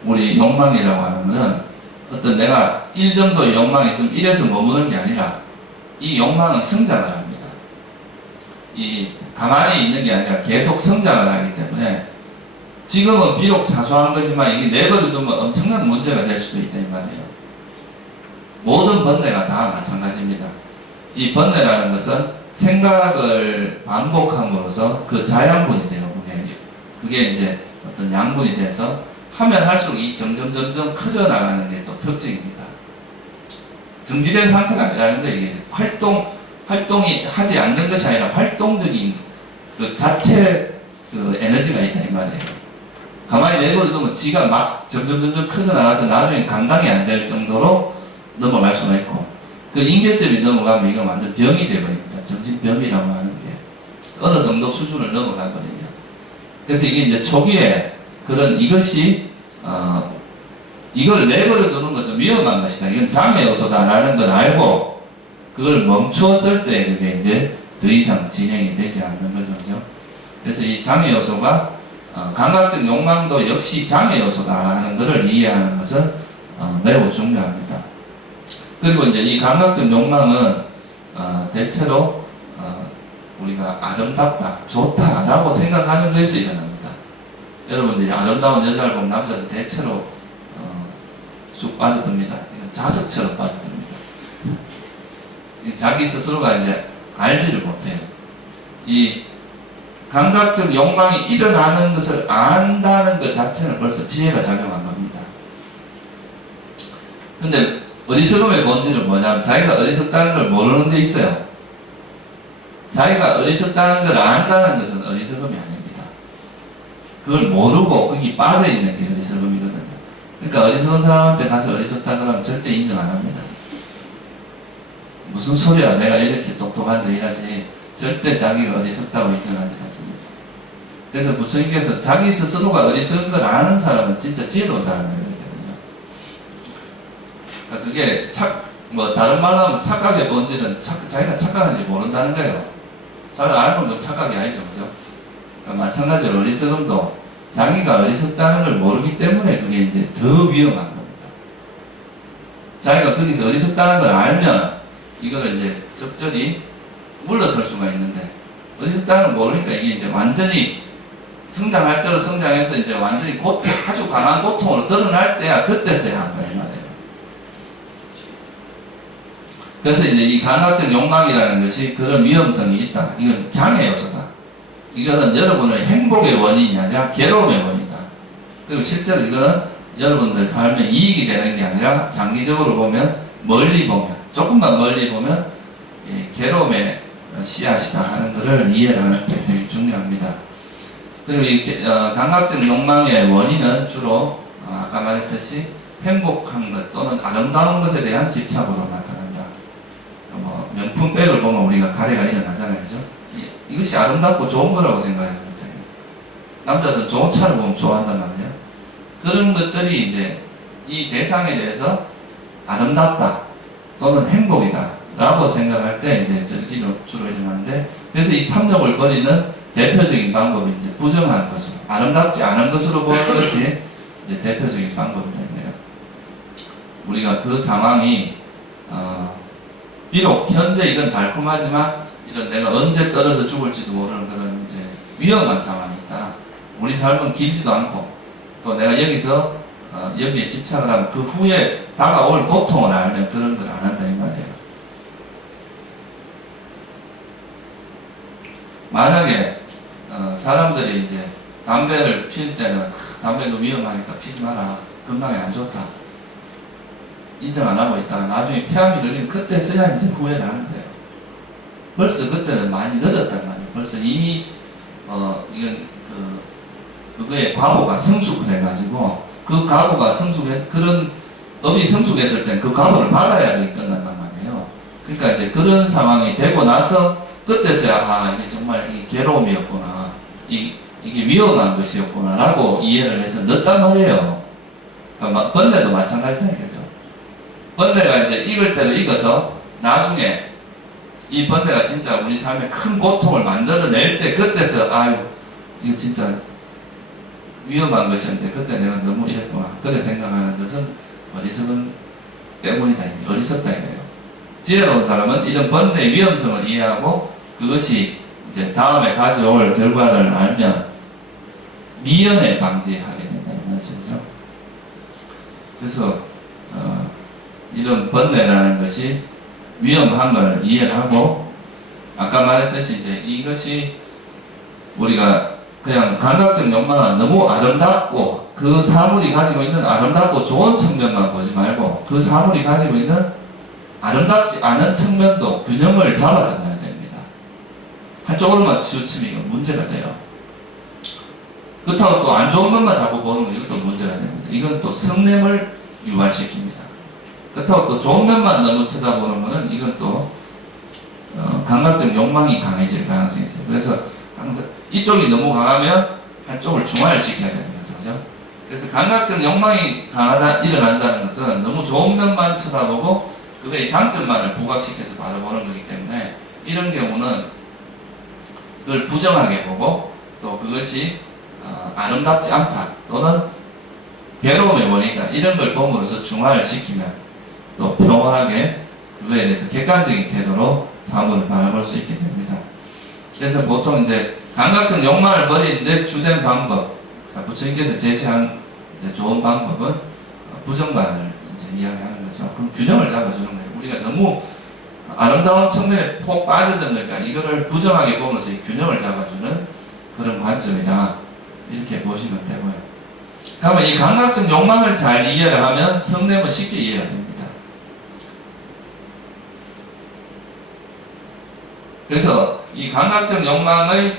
우리 욕망이라고 하는 것은 어떤 내가 1 정도의 욕망이 있으면 1에서 머무는 게 아니라 이 욕망은 성장을 합니다. 이 가만히 있는 게 아니라 계속 성장을 하기 때문에 지금은 비록 사소한 거지만 이게 내버려 두면 엄청난 문제가 될 수도 있다 이 말이에요. 모든 번뇌가 다 마찬가지입니다. 이 번뇌라는 것은 생각을 반복함으로써 그 자양분이 돼요. 그게 이제 어떤 양분이 돼서 하면 할수록 이 점점 커져 나가는 게 또 특징입니다. 정지된 상태가 아니라는데 이게 활동이 하지 않는 것이 아니라 활동적인 그 자체 그 에너지가 있다 이 말이에요. 가만히 내버려두면 지가 막 점점 커져 나가서 나중에 감당이 안 될 정도로 넘어갈 수가 있고 그 임계점이 넘어가면 이건 완전 병이 되어버립니다. 정신병이라고 하는 게 어느 정도 수준을 넘어가 버리면 그래서 이게 이제 초기에 그런 이것이 이걸 내버려두는 것은 위험한 것이다. 이건 장애 요소다라는 걸 알고 그걸 멈추었을 때 그게 이제 더 이상 진행이 되지 않는 거죠. 그래서 이 장애 요소가 감각적 욕망도 역시 장애 요소다 하는 것을 이해하는 것은 매우 중요합니다. 그리고 이제 이 감각적 욕망은 대체로 우리가 아름답다, 좋다라고 생각하는 데서 일어납니다. 여러분들이 아름다운 여자를 보면 남자들 대체로 쑥 빠져듭니다. 자석처럼 빠져듭니다. 자기 스스로가 이제 알지를 못해요. 이 감각적 욕망이 일어나는 것을 안다는 것 자체는 벌써 지혜가 작용한 겁니다. 근데 어리석음의 본질은 뭐냐면 자기가 어리석다는 걸 모르는 데 있어요. 자기가 어리석다는 걸 안다는 것은 어리석음이 아닙니다. 그걸 모르고 거기 빠져있는 게 어리석음이거든요. 그러니까 어리석은 사람한테 가서 어리석다 그러면 절대 인정 안 합니다. 무슨 소리야 내가 이렇게 똑똑한데 이라지 절대 자기가 어리석다고 인정하지 않습니다. 그래서 부처님께서 자기 스스로가 어리석은 걸 아는 사람은 진짜 지혜로운 사람이거든요. 그러니까 그게 다른 말로 하면 착각의 본질은 자기가 착각한지 모른다는 거예요. 잘 알면 그 착각이 아니죠. 그죠? 그러니까 마찬가지로 어리석음도 자기가 어리석다는 걸 모르기 때문에 그게 이제 더 위험한 겁니다. 자기가 거기서 어리석다는 걸 알면 이거를 이제 적절히 물러설 수가 있는데, 어리석다는 걸 모르니까 이게 이제 완전히 성장할 대로 성장해서 이제 완전히 고통, 아주 강한 고통으로 드러날 때야 그때서야 한다 이 말이에요. 그래서 이제 이 감각적 욕망이라는 것이 그런 위험성이 있다. 이건 장애 요소다. 이거는 여러분의 행복의 원인이 아니라 괴로움의 원인이다. 그리고 실제로 이거는 여러분들 삶에 이익이 되는 게 아니라 장기적으로 보면, 멀리 보면, 조금만 멀리 보면 괴로움의 씨앗이다 하는 것을 이해를 하는 게 되게 중요합니다. 그리고 이 감각적 욕망의 원인은 주로 아까 말했듯이 행복한 것 또는 아름다운 것에 대한 집착으로 나타난다. 뭐 명품백을 보면 우리가 가래가 일어나잖아요, 그죠? 이것이 아름답고 좋은 거라고 생각해요. 남자들은 좋은 차를 보면 좋아한단 말이에요. 그런 것들이 이제 이 대상에 대해서 아름답다 또는 행복이다 라고 생각할 때 이제 주로 일어나는데, 그래서 이 탐욕을 버리는 대표적인 방법이 이제 부정한 것으로, 아름답지 않은 것으로 보는 것이 이제 대표적인 방법이 되네요. 우리가 그 상황이 비록 현재 이건 달콤하지만 이런 내가 언제 떨어져 죽을지도 모르는 그런 이제 위험한 상황이 있다. 우리 삶은 길지도 않고 또 내가 여기서 여기에 집착을 하면 그 후에 다가올 고통을 알면 그런 걸 안 한다 이 말이에요. 만약에 사람들이 이제 담배를 피울 때는 담배도 위험하니까 피지 마라, 건강에 안 좋다 인정 안 하고 있다가 나중에 폐암이 걸리면 그때 써야 이제 후회를 하는 거예요. 벌써 그때는 많이 늦었단 말이에요. 벌써 이미 이건 그거의 과보가 성숙을 해가지고 그 과보가 성숙해서 그런 업이 성숙했을 땐 그 과보를 받아야 그게 끝난단 말이에요. 그러니까 이제 그런 상황이 되고 나서 그때서야 이게 정말 이게 괴로움이었구나, 이게 위험한 것이었구나 라고 이해를 해서 늦단 말이에요. 그러니까 번뇌도 마찬가지다 이거죠. 번뇌가 이제 익을 대로 익어서 나중에 이 번뇌가 진짜 우리 삶에 큰 고통을 만들어낼 때 그때서 이거 진짜 위험한 것이었는데 그때 내가 너무 이랬구나 그래 생각하는 것은 어리석은 때문이다, 어리석다 이거예요. 지혜로운 사람은 이런 번뇌의 위험성을 이해하고 그것이 이제 다음에 가져올 결과를 알면 미연에 방지하게 된다 이 말이죠. 그래서 이런 번뇌라는 것이 위험한 걸 이해를 하고, 아까 말했듯이 이제 이것이 우리가 그냥 감각적 욕망은 너무 아름답고 그 사물이 가지고 있는 아름답고 좋은 측면만 보지 말고 그 사물이 가지고 있는 아름답지 않은 측면도 균형을 잡아서 놔야 됩니다. 한쪽으로만 치우치면 문제가 돼요. 그렇다고 또 안 좋은 것만 자꾸 보는 거 이것도 문제가 됩니다. 이건 또 성냄을 유발시킵니다. 그렇다고 또 좋은 면만 너무 쳐다보는 거는 이건 또 감각적 욕망이 강해질 가능성이 있어요. 그래서 항상 이쪽이 너무 강하면 한쪽을 중화시켜야 되는 거죠. 그죠? 그래서 감각적 욕망이 일어난다는 것은 너무 좋은 면만 쳐다보고 그거의 장점만을 부각시켜서 바라보는 거기 때문에 이런 경우는 그걸 부정하게 보고 또 그것이 아름답지 않다 또는 괴로움의 원인이다 이런 걸 봄으로써 중화를 시키면 또 평온하게 그거에 대해서 객관적인 태도로 사물을 바라볼 수 있게 됩니다. 그래서 보통 이제 감각적 욕망을 버리는데 주된 방법, 부처님께서 제시한 이제 좋은 방법은 부정관을 이제 이야기하는 거죠. 그럼 균형을 잡아주는 거예요. 우리가 너무 아름다운 측면에 폭 빠져드니까 이거를 부정하게 보면서 이 균형을 잡아주는 그런 관점이다. 이렇게 보시면 되고요. 그러면 이 감각적 욕망을 잘 이해를 하면 성냄을 쉽게 이해가 됩니다. 그래서 이 감각적 욕망이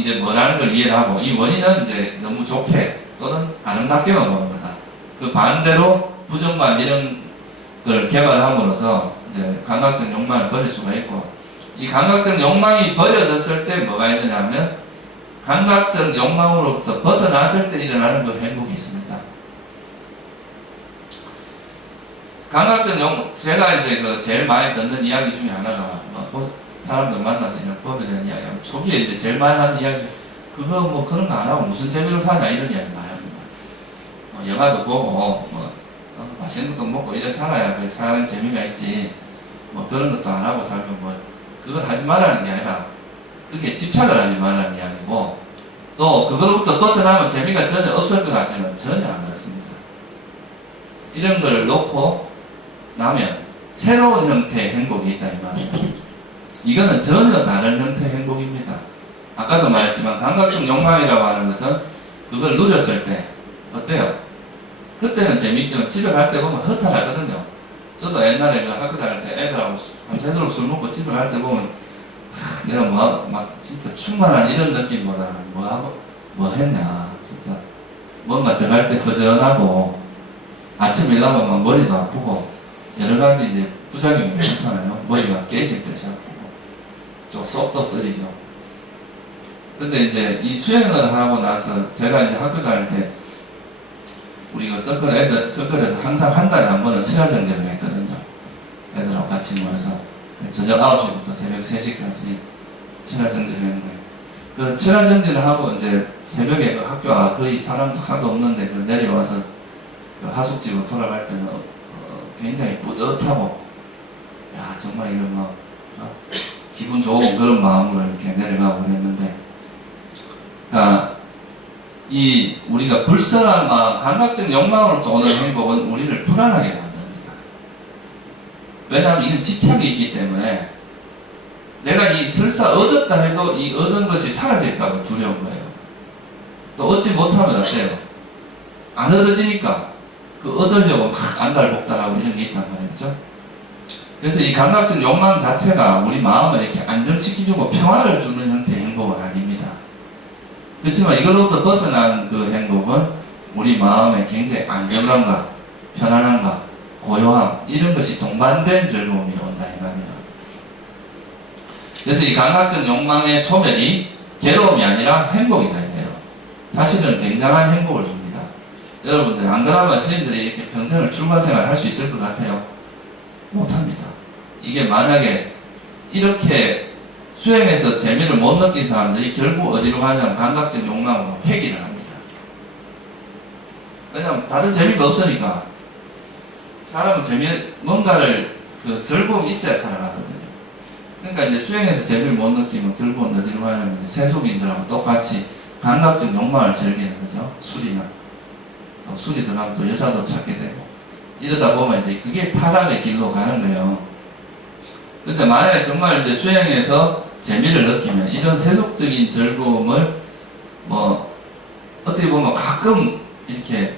이제 뭐라는 걸 이해를 하고 이 원인은 이제 너무 좋게 또는 아름답게만 보는 거다. 그 반대로 부정관 이런 걸 개발함으로써 이제 감각적 욕망을 버릴 수가 있고, 이 감각적 욕망이 버려졌을 때 뭐가 있느냐면 감각적 욕망으로부터 벗어났을 때 일어나는 그 행복이 있습니다. 제가 이제 제일 많이 듣는 이야기 중에 하나가 사람들 만나서 이런 법에 대한 이야기하면 초기에 이제 제일 많이 하는 이야기 그거 뭐 그런 거 안 하고 무슨 재미로 사냐 이런 이야기 많이 합니다. 뭐 영화도 보고 뭐 맛있는 것도 먹고 이래 살아야 그 사는 재미가 있지. 뭐 그런 것도 안 하고 살면 뭐 그걸 하지 말라는 게 아니라 그게 집착을 하지 말라는 이야기고, 또 그거로부터 벗어나면 재미가 전혀 없을 것 같지는 전혀 안 그렇습니다. 이런 걸 놓고 나면 새로운 형태의 행복이 있다 이 말이에요. 이거는 전혀 다른 형태의 행복입니다. 아까도 말했지만 감각적 욕망이라고 하는 것은 그걸 누렸을 때 어때요? 그때는 재밌지만 집에 갈 때 보면 허탈하거든요. 저도 옛날에 그 학교 다닐 때 애들하고 밤새도록 술 먹고 집에 갈 때 보면 내가 막 진짜 충만한 이런 느낌보다 뭐 했냐 진짜 뭔가 들어갈 때 허전하고 아침에 일어나면 막 머리도 아프고 여러 가지 이제 부작용이 많잖아요. 머리가 깨질 때 잘 아프고 좀 속도 쓰리죠. 근데 이제 이 수행을 하고 나서 제가 이제 학교 다닐 때 우리가 서클에서 항상 한 달에 한 번은 체화정제를 했거든요. 애들하고 같이 모여서 저녁 9시부터 새벽 3시까지 체화정제를 했는데, 그 체화정제를 하고 이제 새벽에 그 학교가 거의 사람도 하나도 없는데 그 내려와서 그 하숙집으로 돌아갈 때는 굉장히 뿌듯하고, 야 정말 이거 뭐 기분 좋은 그런 마음으로 이렇게 내려가고 그랬는데, 그러니까 이 우리가 불선한 마음, 감각적 욕망으로부터 오는 행복은 우리를 불안하게 만듭니다. 왜냐하면 이건 집착이 있기 때문에 내가 이 설사 얻었다 해도 이 얻은 것이 사라질까 봐 두려운 거예요. 또 얻지 못하면 어때요? 안 얻어지니까 그 얻으려고 막 안달복달하고 이런 게 있단 말이죠. 그래서 이 감각적 욕망 자체가 우리 마음을 이렇게 안정시켜주고 평화를 주는 형태의 행복은 아닙니다. 그렇지만 이걸로부터 벗어난 그 행복은 우리 마음에 굉장히 안정감과 편안함과 고요함 이런 것이 동반된 즐거움이 온다 이 말이에요. 그래서 이 감각적 욕망의 소멸이 괴로움이 아니라 행복이다 이거예요. 사실은 굉장한 행복을 줍니다. 여러분들 안 그러면 선생님들이 이렇게 평생을 출가생활 할 수 있을 것 같아요? 못합니다. 이게 만약에 이렇게 수행에서 재미를 못 느낀 사람들이 결국 어디로 가냐면 감각적 욕망으로 회귀를 합니다. 왜냐하면 다른 재미가 없으니까. 사람은 뭔가를 그 즐거움이 있어야 살아가거든요. 그러니까 이제 수행에서 재미를 못 느끼면 결국은 어디로 가냐면 세속인들하고 똑같이 감각적 욕망을 즐기는 거죠. 술이나 또 술이 들어가면 또 여자도 찾게 되고 이러다 보면 이제 그게 타락의 길로 가는 거예요. 근데 만약에 정말 이제 수행에서 재미를 느끼면 이런 세속적인 즐거움을 뭐 어떻게 보면 가끔 이렇게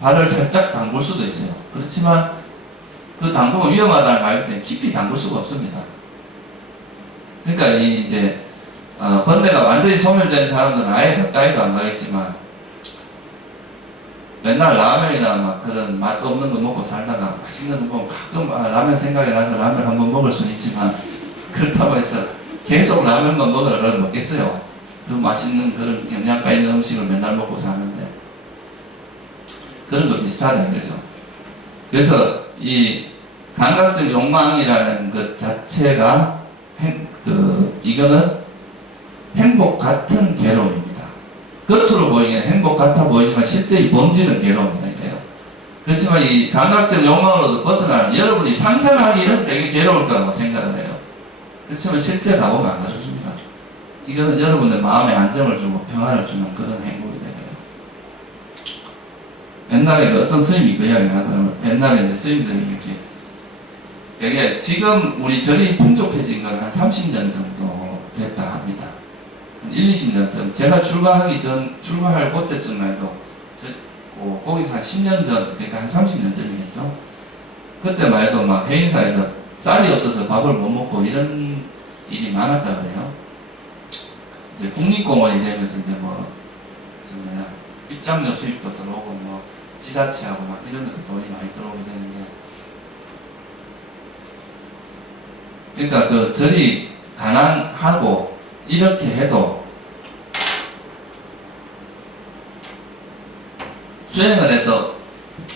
발을 살짝 담글 수도 있어요. 그렇지만 그 담그면 위험하다는 말 때문에 깊이 담글 수가 없습니다. 그러니까 이제 번뇌가 완전히 소멸된 사람들은 아예 가까이도 안 가겠지만 맨날 라면이나 막 그런 맛도 없는 거 먹고 살다가 맛있는 거 보면 가끔 라면 생각이 나서 라면 한번 먹을 수는 있지만 그렇다고 해서 계속 라면만 먹으라고 먹겠어요. 그 맛있는 그런 영양가 있는 음식을 맨날 먹고 사는데 그런 거 비슷하다 이거죠. 그래서 이 감각적 욕망이라는 것 자체가 이거는 행복 같은 괴로움입니다. 겉으로 보이기는 행복 같아 보이지만 실제 이 본질은 괴로움이다 이거예요. 그렇지만 이 감각적 욕망으로도 벗어나면 여러분이 상상하기는 되게 괴로울 거라고 생각을 해요. 그렇지만 실제 가보면 안 그렇습니다. 이거는 여러분의 마음에 안정을 주고 평안을 주는 그런 행복이 되고요. 옛날에 어떤 스님이 그 이야기를 하더라고요. 옛날에 이제 스님들이 이렇게 되게 지금 우리 절이 풍족해진 건 한 30년 정도 됐다 합니다. 한 1, 20년 전, 제가 출가할 그때쯤만 해도 거기서 한 10년 전, 그러니까 한 30년 전이겠죠. 그때만 해도 막 해인사에서 쌀이 없어서 밥을 못 먹고 이런 일이 많았다 그래요. 이제 국립공원이 되면서 이제 입장료 수입도 들어오고 뭐 지자체하고 막 이러면서 돈이 많이 들어오게 되는데, 그러니까 그 절이 가난하고 이렇게 해도 수행을 해서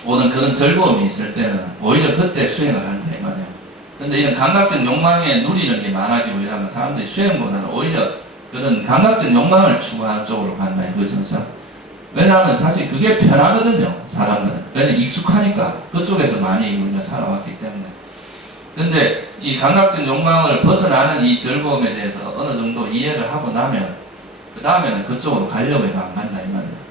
오는 그런 즐거움이 있을 때는 오히려 그때 수행을 한다 이 말이에요. 근데 이런 감각적 욕망에 누리는 게 많아지고 이러면 사람들이 수행보다는 오히려 그런 감각적 욕망을 추구하는 쪽으로 간다 이거죠. 그죠? 왜냐하면 사실 그게 편하거든요. 사람들은. 왜냐면 익숙하니까. 그쪽에서 많이 우리가 살아왔기 때문에. 근데 이 감각적 욕망을 벗어나는 이 즐거움에 대해서 어느 정도 이해를 하고 나면 그 다음에는 그쪽으로 가려고 해도 안 간다 이 말이에요.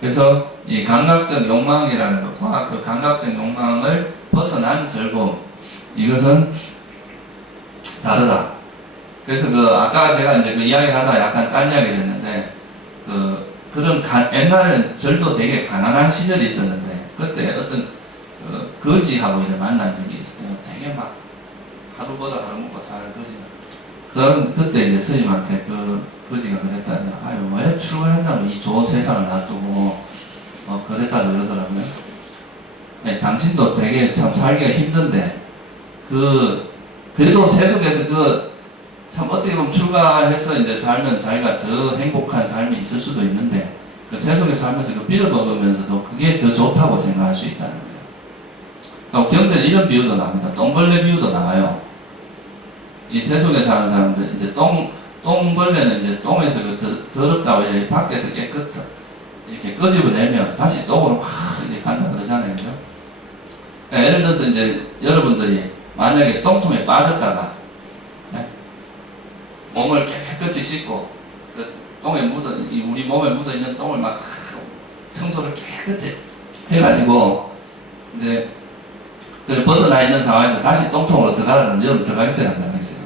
그래서 이 감각적 욕망이라는 것과 그 감각적 욕망을 벗어난 즐거움, 이것은 다르다. 그래서 아까 제가 이제 그 이야기를 하다가 약간 딴 이야기 됐는데, 그런 옛날에는 절도 되게 가난한 시절이 있었는데, 그때 어떤 거지하고 이제 만난 적이 있었대요. 되게 막 하루 벌어 하루 먹고 사는 거지가. 그때 이제 스님한테 거지가 그랬다니, 아유, 왜 출가했다고 이 좋은 세상을 놔두고, 그랬다 그러더라고요. 네, 당신도 되게 참 살기가 힘든데, 그래도 세속에서 참 어떻게 보면 출가해서 이제 살면 자기가 더 행복한 삶이 있을 수도 있는데, 그 세속에 살면서 빌어먹으면서도 그게 더 좋다고 생각할 수 있다는 거예요. 그러니까 경전에 이런 비유도 나옵니다. 똥벌레 비유도 나와요. 이 세속에 사는 사람들, 이제 똥벌레는 이제 똥에서 더럽다고 이제 밖에서 이렇게 끄집어내면 다시 똥으로 막 이렇게 간다 그러잖아요. 그죠? 그러니까 예를 들어서 이제 여러분들이 만약에 똥통에 빠졌다가, 네? 몸을 깨끗이 씻고, 우리 몸에 묻어있는 똥을 막 청소를 깨끗이 해가지고, 이제, 벗어나 있는 상황에서 다시 똥통으로 들어가라면 여러분 들어가겠어요? 안 들어가겠어요?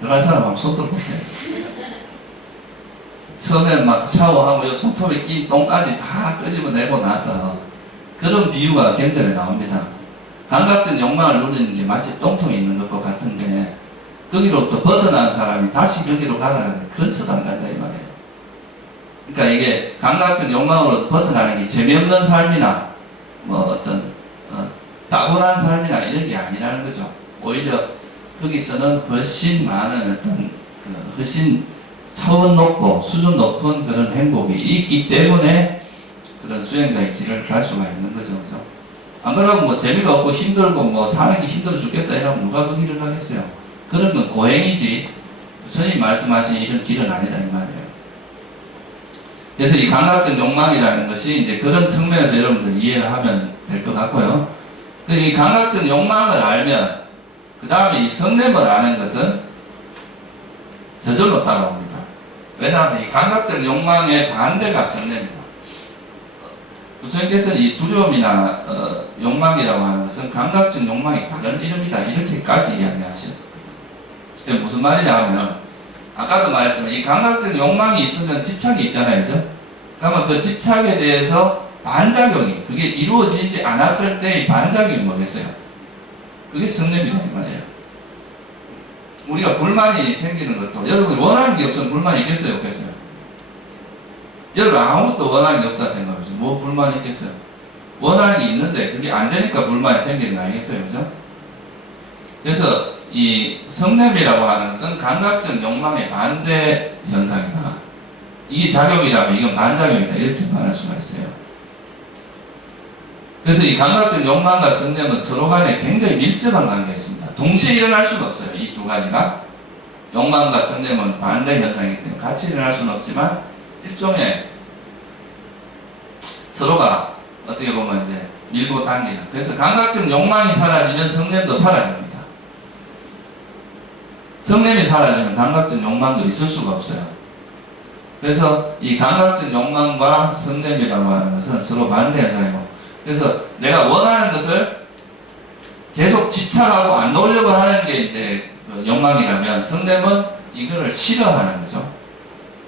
들어갈 사람 한번 손 들어보세요. 처음에 막 샤워하고 손톱에 낀 똥까지 다 끄집어내고 나서 그런 비유가 경전에 나옵니다. 감각적 욕망을 누리는 게 마치 똥통에 있는 것과 같은데 거기로부터 벗어난 사람이 다시 거기로 가라는 근처도 안 간다 이 말이에요. 그러니까 이게 감각적 욕망으로 벗어나는 게 재미없는 삶이나 따분한 삶이나 이런 게 아니라는 거죠. 오히려 거기서는 훨씬 많은 훨씬 차원 높고 수준 높은 그런 행복이 있기 때문에 그런 수행자의 길을 갈 수가 있는 거죠. 그죠? 안 그러면 재미가 없고 힘들고 사는 게 힘들어 죽겠다 이러면 누가 그 길을 가겠어요? 그런 건 고행이지 부처님 말씀하신 이런 길은 아니다 이 말이에요. 그래서 이 감각적 욕망이라는 것이 이제 그런 측면에서 여러분들 이해를 하면 될 것 같고요. 이 감각적 욕망을 알면 그 다음에 이 성냄을 아는 것은 저절로 따라옵니다. 왜냐하면 이 감각적 욕망의 반대가 성냄이다. 부처님께서는 이 두려움이나 욕망이라고 하는 것은 감각적 욕망이 다른 이름이다 이렇게까지 이야기하셨어요. 그게 무슨 말이냐 하면 아까도 말했지만 이 감각적 욕망이 있으면 집착이 있잖아요. 그죠? 그러면 그 집착에 대해서 반작용이 그게 이루어지지 않았을 때의 반작용이 뭐겠어요? 그게 성냄이다 이 말이에요. 우리가 불만이 생기는 것도 여러분이 원하는 게 없으면 불만이 있겠어요? 없겠어요? 여러분 아무것도 원하는 게 없다 생각하세요. 뭐 불만이 있겠어요? 원하는 게 있는데 그게 안 되니까 불만이 생기는 거 아니겠어요? 그죠? 그래서 이 성냄이라고 하는 것은 감각적 욕망의 반대 현상이다. 이게 작용이라면 이건 반작용이다. 이렇게 말할 수가 있어요. 그래서 이 감각적 욕망과 성냄은 서로 간에 굉장히 밀접한 관계가 있습니다. 동시에 일어날 수는 없어요. 이 두 가지가. 욕망과 성냄은 반대 현상이기 때문에 같이 일어날 수는 없지만 일종의 서로가 어떻게 보면 이제 밀고 당기는. 그래서 감각적 욕망이 사라지면 성냄도 사라집니다. 성냄이 사라지면 감각적 욕망도 있을 수가 없어요. 그래서 이 감각적 욕망과 성냄이라고 하는 것은 서로 반대 현상이고, 그래서 내가 원하는 것을 계속 집착하고 안 놓으려고 하는 게 이제 그 욕망이라면 성냄은 이거를 싫어하는 거죠.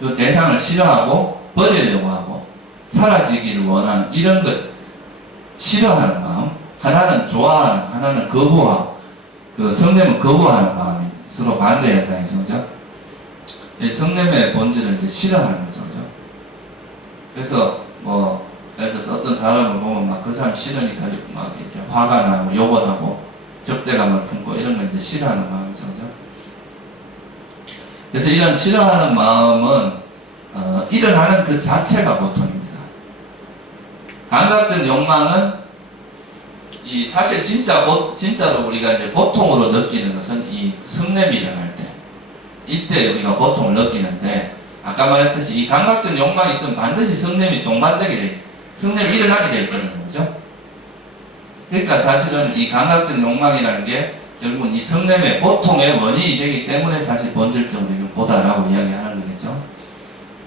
그 대상을 싫어하고 버리려고 하고 사라지기를 원하는 이런 것, 싫어하는 마음, 하나는 좋아하는, 하나는 거부하고, 그 성냄은 거부하는 마음이 서로 반대 현상이죠. 그죠? 성냄의 본질은 이제 싫어하는 거죠. 그죠? 그래서 예를 들어서 어떤 사람을 보면 막 그 사람 싫으니까 막 이렇게 화가 나고 욕을 하고 적대감을 품고 이런 걸 이제 싫어하는 마음이죠. 그죠? 그래서 이런 싫어하는 마음은 일어나는 그 자체가 보통입니다. 감각적 욕망은 이 사실 진짜로 우리가 이제 고통으로 느끼는 것은 이 성냄이 일어날 때, 이때 우리가 고통을 느끼는데, 아까 말했듯이 이 감각적 욕망이 있으면 반드시 성냄이 동반되게 돼, 성냄이 일어나게 돼 있거든요. 그죠? 그러니까 사실은 이 감각적 욕망이라는 게 결국은 이 성냄의 고통의 원인이 되기 때문에 사실 본질적으로 보다라고 이야기하는 거겠죠.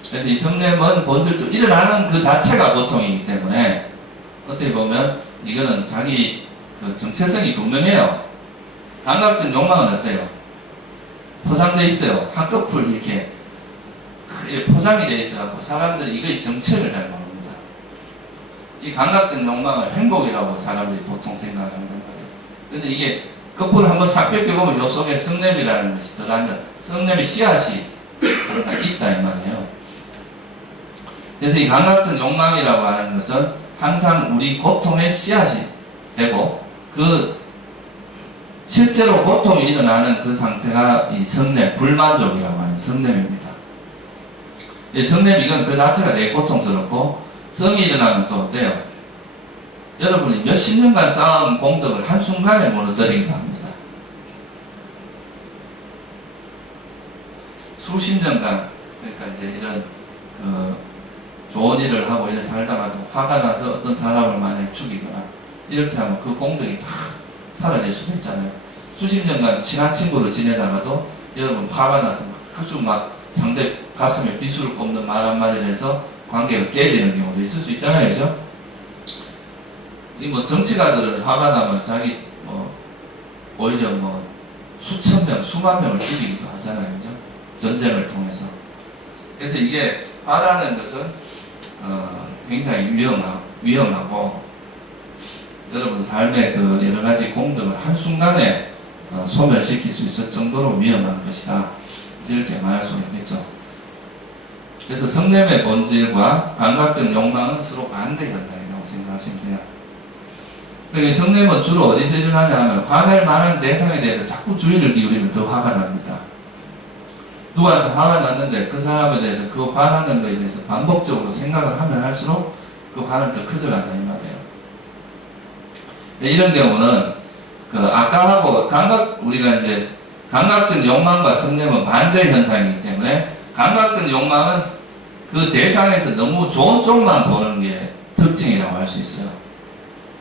그래서 이 성냄은 본질적으로 일어나는 그 자체가 고통이기 때문에 어떻게 보면 이거는 자기 그 정체성이 분명해요. 감각적 욕망은 어때요? 포장되어 있어요. 한꺼풀 이렇게 포장이 되어 있어갖고 사람들이 이거의 정체를 잘 모릅니다. 이 감각적 욕망을 행복이라고 사람들이 보통 생각을 한단 말이에요. 근데 이게 거꾸로 한번 싹 뺏겨보면 요 속에 성냄이라는 것이 들어간다. 성냄의 씨앗이 항상 있다 이 말이에요. 그래서 이 감각적 욕망이라고 하는 것은 항상 우리 고통의 씨앗이 되고, 그 실제로 고통이 일어나는 그 상태가 이 성냄, 불만족이라고 하는 성냄입니다. 이 성냄, 이건 그 자체가 되게 고통스럽고, 성이 일어나면 또 어때요? 여러분이 몇십 년간 쌓은 공덕을 한순간에 무너뜨리기도 합니다. 수십 년간, 그러니까 이제 이런, 좋은 일을 하고 이렇게 살다가도 화가 나서 어떤 사람을 만약에 죽이거나, 이렇게 하면 그 공덕이 다 사라질 수도 있잖아요. 수십 년간 친한 친구로 지내다가도 여러분 화가 나서 아주 막 상대 가슴에 비수를 꼽는 말 한마디를 해서 관계가 깨지는 경우도 있을 수 있잖아요. 그죠? 이 뭐 정치가들은 화가 나면 자기 오히려 뭐 수천 명, 수만 명을 죽이기도 하잖아요. 그죠? 전쟁을 통해서. 그래서 이게 화라는 것은 굉장히 위험하고 여러분 삶의 그 여러 가지 공덕을 한순간에 소멸시킬 수 있을 정도로 위험한 것이다. 이렇게 말할 수 있겠죠. 그래서 성냄의 본질과 감각적 욕망은 서로 반대 현상이라고 생각하시면 돼요. 그러니까 성냄은 주로 어디서 일어나냐 하면 화낼 만한 대상에 대해서 자꾸 주의를 기울이면 더 화가 납니다. 누구한테 화가 났는데 그 사람에 대해서 그 화나는 것에 대해서 반복적으로 생각을 하면 할수록 그 화는 더 커져간다 이 말이에요. 이런 경우는 아까하고 우리가 이제 감각적 욕망과 성냄은 반대 현상이기 때문에 감각적 욕망은 그 대상에서 너무 좋은 쪽만 보는 게 특징이라고 할 수 있어요.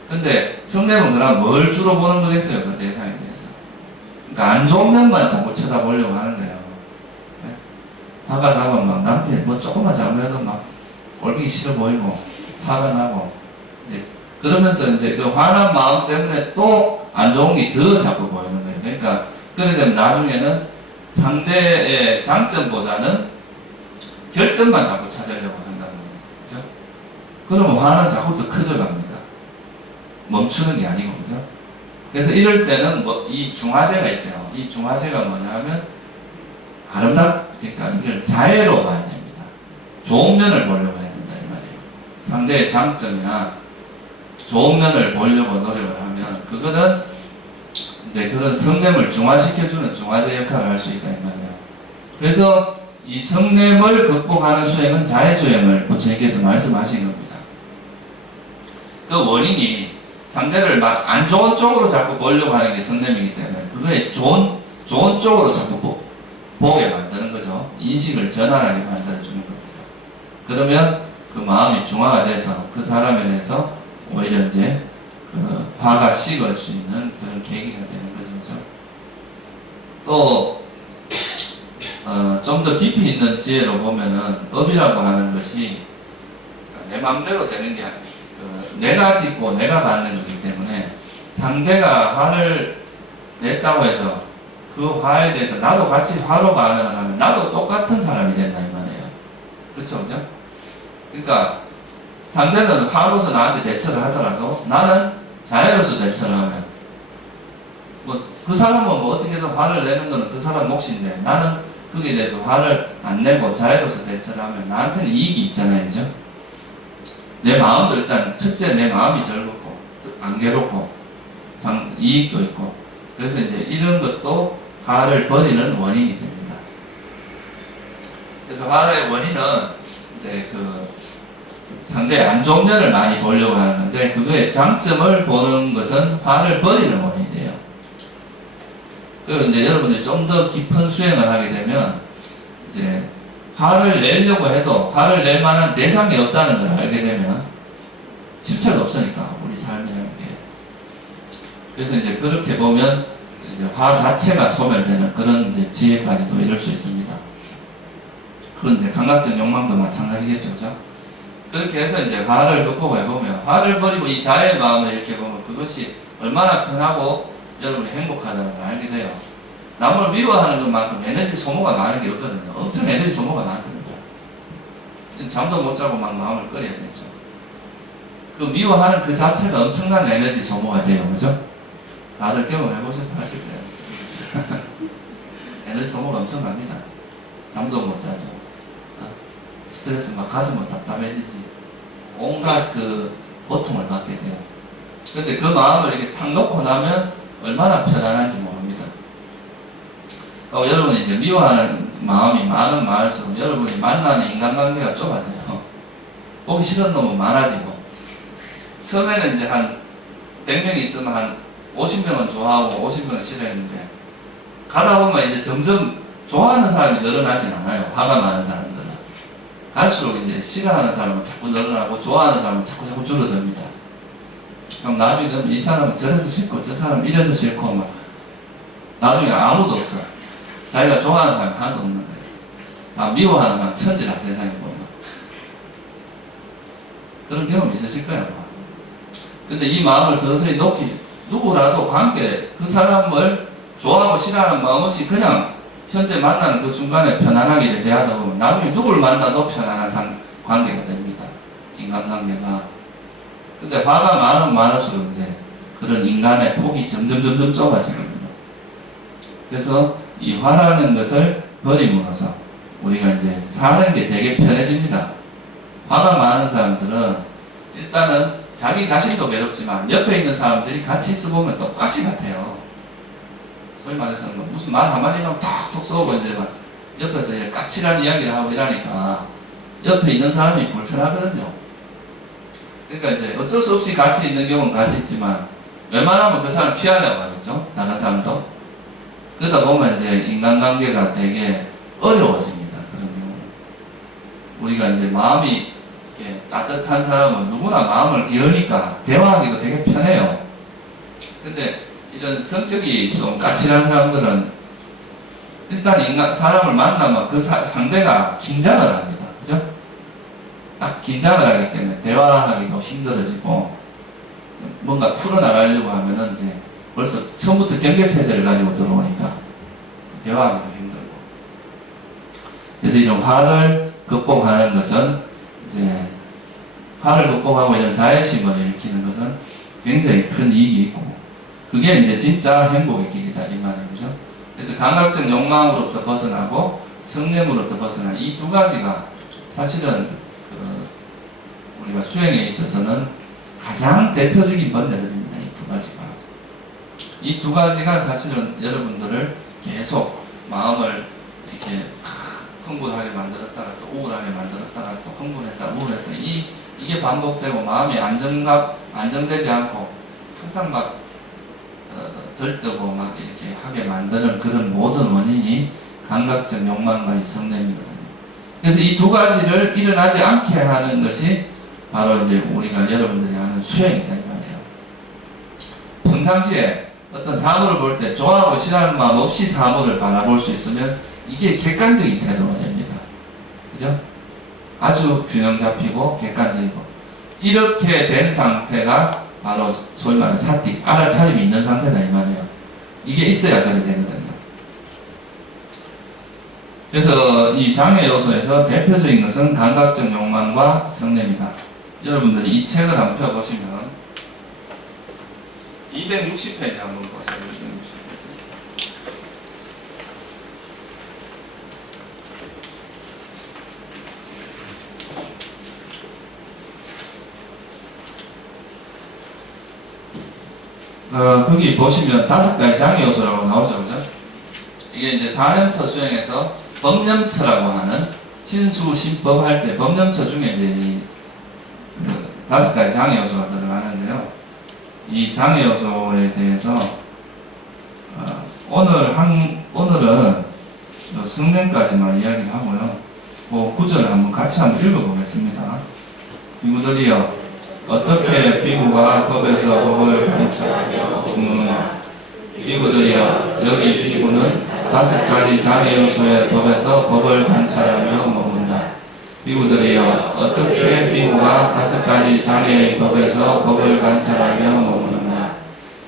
근데 성냄은 그럼 뭘 주로 보는 거겠어요? 그 대상에 대해서. 그러니까 안 좋은 면만 자꾸 쳐다보려고 하는 거예요. 네? 화가 나면 막 남편 뭐 조금만 잘못해도 막 꼴보기 싫어 보이고 화가 나고 이제 그러면서 이제 그 화난 마음 때문에 또 안 좋은 게 더 자꾸 보이는 거예요. 그러니까 그래 되면 나중에는 상대의 장점보다는 결점만 자꾸 찾으려고 한다는 거죠. 그죠? 그러면 화는 자꾸 더 커져갑니다. 멈추는 게 아니고, 그죠? 그래서 이럴 때는 이 중화제가 있어요. 이 중화제가 뭐냐 하면 그러니까 이걸 자애로 봐야 됩니다. 좋은 면을 보려고 해야 된다 이 말이에요. 상대의 장점이나 좋은 면을 보려고 노력을 하면 그거는 이제 그런 성냄을 중화시켜주는 중화제 역할을 할 수 있다 이 말이에요. 그래서 이 성냄을 극복하는 수행은 자애수행을 부처님께서 말씀하신 겁니다. 그 원인이 상대를 막 안 좋은 쪽으로 자꾸 보려고 하는 게 성냄이기 때문에 그거에 좋은 쪽으로 자꾸 보게 만드는 거죠. 인식을 전환하게 만들어주는 겁니다. 그러면 그 마음이 중화가 돼서 그 사람에 대해서 오히려 이제 그 화가 식을 수 있는 그런 계기가 되는 거죠. 또 좀 더 깊이 있는 지혜로 보면은 법이라고 하는 것이 내 마음대로 되는 게 아니에요. 내가 짓고 내가 받는 거기 때문에 상대가 화를 냈다고 해서 그 화에 대해서 나도 같이 화로 반응을 하면 나도 똑같은 사람이 된다 이 말이에요. 그렇죠? 그죠? 그러니까 상대는 화로서 나한테 대처를 하더라도 나는 자애로서 대처를 하면 그 사람은 뭐 어떻게든 화를 내는 건 그 사람 몫인데 나는 거기에 대해서 화를 안 내고 자애로서 대처를 하면 나한테는 이익이 있잖아요. 그죠? 내 마음도 일단 첫째 내 마음이 즐겁고 안 괴롭고 이익도 있고 그래서 이제 이런 것도 화를 버리는 원인이 됩니다. 그래서 화의 원인은 이제 상대의 안 좋은 면을 많이 보려고 하는 건데, 그거의 장점을 보는 것은 화를 버리는 원인이 돼요. 그리고 이제 여러분들이 좀 더 깊은 수행을 하게 되면, 이제 화를 내려고 해도 화를 낼 만한 대상이 없다는 걸 알게 되면 실체가 없으니까, 우리 삶이라는 게. 그래서 이제 그렇게 보면 이제 화 자체가 소멸되는 그런 이제 지혜까지도 이룰 수 있습니다. 그런 이제 감각적 욕망도 마찬가지겠죠, 그죠? 그렇게 해서 이제 화를 극복해보면, 화를 버리고 이 자애의 마음을 이렇게 보면 그것이 얼마나 편하고 여러분이 행복하다는 걸 알게 돼요. 남을 미워하는 것만큼 에너지 소모가 많은 게 없거든요. 엄청 에너지 소모가 많습니다. 잠도 못 자고 막 마음을 끓여야 되죠. 그 미워하는 그 자체가 엄청난 에너지 소모가 돼요, 그죠? 다들 경험해보셔서 아실 거예요. 에너지 소모가 엄청납니다. 잠도 못 자죠. 스트레스 막 가슴은 답답해지지. 온갖 그 고통을 받게 돼요. 근데 그 마음을 이렇게 탁 놓고 나면 얼마나 편안한지 모릅니다. 여러분이 이제 미워하는 마음이 많을수록 여러분이 만나는 인간관계가 좁아져요. 보기 싫은 놈은 많아지고, 처음에는 이제 한 100명이 있으면 한 50명은 좋아하고 50명은 싫어했는데, 가다 보면 이제 점점 좋아하는 사람이 늘어나진 않아요. 화가 많은 사람들은. 갈수록 이제 싫어하는 사람은 자꾸 늘어나고 좋아하는 사람은 자꾸 줄어듭니다. 그럼 나중에 이 사람은 저래서 싫고 저 사람은 이래서 싫고 막 나중에 아무도 없어. 자기가 좋아하는 사람이 하나도 없는 거예요. 다 미워하는 사람 천지라, 세상에 보면. 그런 경험 있으실 거예요. 근데 이 마음을 서서히 놓기, 누구라도 관계, 그 사람을 좋아하고 싫어하는 마음 없이 그냥 현재 만나는 그 순간에 편안하게 대하다 보면 나중에 누굴 만나도 편안한 관계가 됩니다. 인간관계가. 근데 화가 많을수록 이제 그런 인간의 폭이 점점 좁아지거든요. 그래서 이 화라는 것을 버림으로써 우리가 이제 사는 게 되게 편해집니다. 화가 많은 사람들은 일단은 자기 자신도 괴롭지만 옆에 있는 사람들이 같이 있어보면 똑같이 같아요. 소위 말해서 무슨 말 한마디만 탁툭 쏘고 이제 막 옆에서 이렇게 까칠한 이야기를 하고 이러니까 옆에 있는 사람이 불편하거든요. 그러니까 이제 어쩔 수 없이 같이 있는 경우는 같이 있지만 웬만하면 그 사람 피하려고 하겠죠. 다른 사람도. 그러다 보면 이제 인간관계가 되게 어려워집니다. 그런 경우는. 우리가 이제 마음이 이렇게 따뜻한 사람은 누구나 마음을 여니까 대화하기가 되게 편해요. 근데 이런 성격이 좀 까칠한 사람들은 일단 사람을 만나면 그 상대가 긴장을 합니다. 그죠? 딱 긴장을 하기 때문에 대화하기도 힘들어지고 뭔가 풀어나가려고 하면은 이제 벌써 처음부터 경계태세를 가지고 들어오니까 대화하기도 힘들고. 그래서 이런 화를 극복하는 것은 이제 화를 극복하고 이런 자애심을 일으키는 것은 굉장히 큰 이익이 있고 그게 이제 진짜 행복의 길이다 이 말이죠. 그래서 감각적 욕망으로부터 벗어나고 성냄으로부터 벗어난 이 두 가지가 사실은 우리가 수행에 있어서는 가장 대표적인 번뇌들입니다. 이 두 가지가. 이 두 가지가 사실은 여러분들을 계속 마음을 이렇게 흥분하게 만들었다가 또 우울하게 만들었다가 또 흥분했다 우울했다 이게 반복되고 마음이 안정되지 않고 항상 막 들뜨고 막 이렇게 하게 만드는 그런 모든 원인이 감각적 욕망과 이 성냄이거든요. 그래서 이 두 가지를 일어나지 않게 하는 것이 바로 이제 우리가 여러분들이 하는 수행이다 이 말이에요. 평상시에 어떤 사물을 볼 때 좋아하고 싫어하는 마음 없이 사물을 바라볼 수 있으면 이게 객관적인 태도가 됩니다. 그죠? 아주 균형 잡히고 객관적이고 이렇게 된 상태가 바로 소위 말하는 사띠, 알아차림이 있는 상태다 이 말이에요. 이게 있어야 그래 되거든요. 그래서 이 장애 요소에서 대표적인 것은 감각적 욕망과 성냄이다. 여러분들이 이 책을 한번 펴보시면 260페이지 한번 보세요. 260페이지. 거기 보시면 5가지 장애 요소라고 나오죠, 그죠? 이게 이제 4년처 수행에서 법념처라고 하는 신수, 신법 할 때 법념처 중에 이제 다섯 가지 장애 요소가 들어가는데요. 이 장애 요소에 대해서 오늘은 성능까지만 이야기하고요. 그 구절을 같이 한번 읽어보겠습니다. 비구들이여 어떻게 비구가 법에서 법을 관찰하며 비구들이여 여기 비구는 다섯 가지 장애 요소의 법에서 법을 관찰하며 머문다. 비구들이여 어떻게 비구가 다섯 가지 장애의 법에서 법을 관찰하며 머무는가.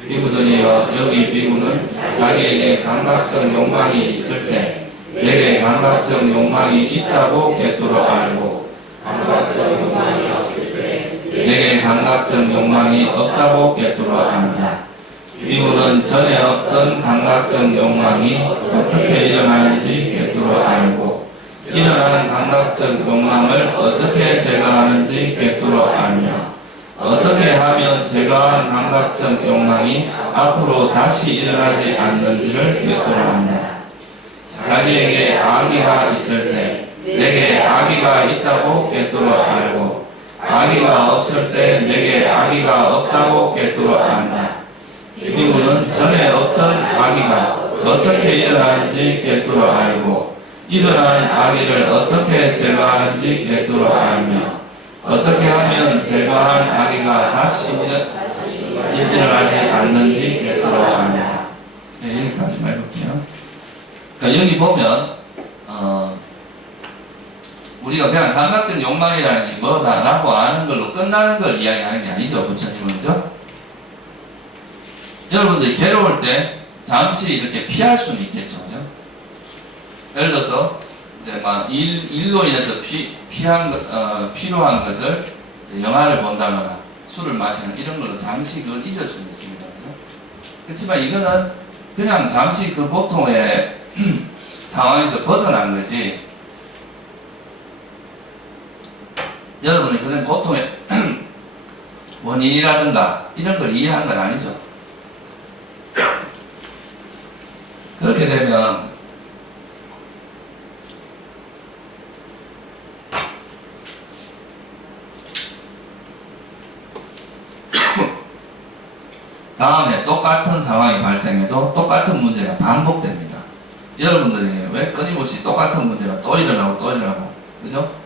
비구들이여 여기 비구는 자기에게 감각적 욕망이 있을 때 내게 감각적 욕망이 있다고 꿰뚫어 알고 감각적 욕망이 없을 때 내게 감각적 욕망이 없다고 꿰뚫어 안다. 비구는 전에 없던 감각적 욕망이 어떻게 일어나는지 꿰뚫어 알고 일어나는 감각적 욕망을 어떻게 제거하는지 꿰뚫어 알며 어떻게 하면 제거한 감각적 욕망이 앞으로 다시 일어나지 않는지를 꿰뚫어 안다. 자기에게 악의가 있을 때 내게 악의가 있다고 꿰뚫어 알고 악의가 없을 때 내게 악의가 없다고 꿰뚫어 안다. 비구는 전에 없던 악의가 어떻게 일어나는지 꿰뚫어 알고 일어난 악의를 어떻게 제거하는지 꿰뚫어 알며 어떻게 하면 제거한 악의가 다시 일어나지 않는지 꿰뚫어 안다. 네, 여기까지만 해볼게요. 그러니까 여기 보면 우리가 그냥 감각적 욕망이라는 게 뭐다라고 아는 걸로 끝나는 걸 이야기하는 게 아니죠. 부처님은. 그죠? 여러분들이 괴로울 때 잠시 이렇게 피할 수는 있겠죠. 그죠? 예를 들어서 이제 막 일로 인해서 필요한 것을 영화를 본다거나 술을 마시는 이런 걸로 잠시 그걸 잊을 수는 있습니다. 그죠? 그렇지만 이거는 그냥 잠시 그 보통의 상황에서 벗어난 거지. 여러분이 그런 고통의 원인이라든가 이런 걸 이해한 건 아니죠. 그렇게 되면 다음에 똑같은 상황이 발생해도 똑같은 문제가 반복됩니다. 여러분들이 왜 끊임없이 똑같은 문제가 또 일어나고 또 일어나고, 그죠?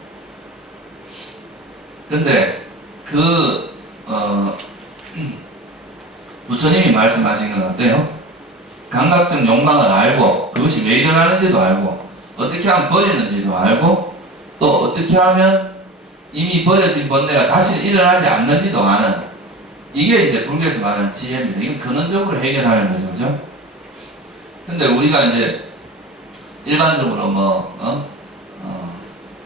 근데 부처님이 말씀하신 건 어때요? 감각적 욕망을 알고 그것이 왜 일어나는지도 알고 어떻게 하면 버리는지도 알고 또 어떻게 하면 이미 버려진 번뇌가 다시 일어나지 않는지도 아는, 이게 이제 불교에서 말하는 지혜입니다. 이건 근원적으로 해결하는 거죠. 그죠? 근데 우리가 이제 일반적으로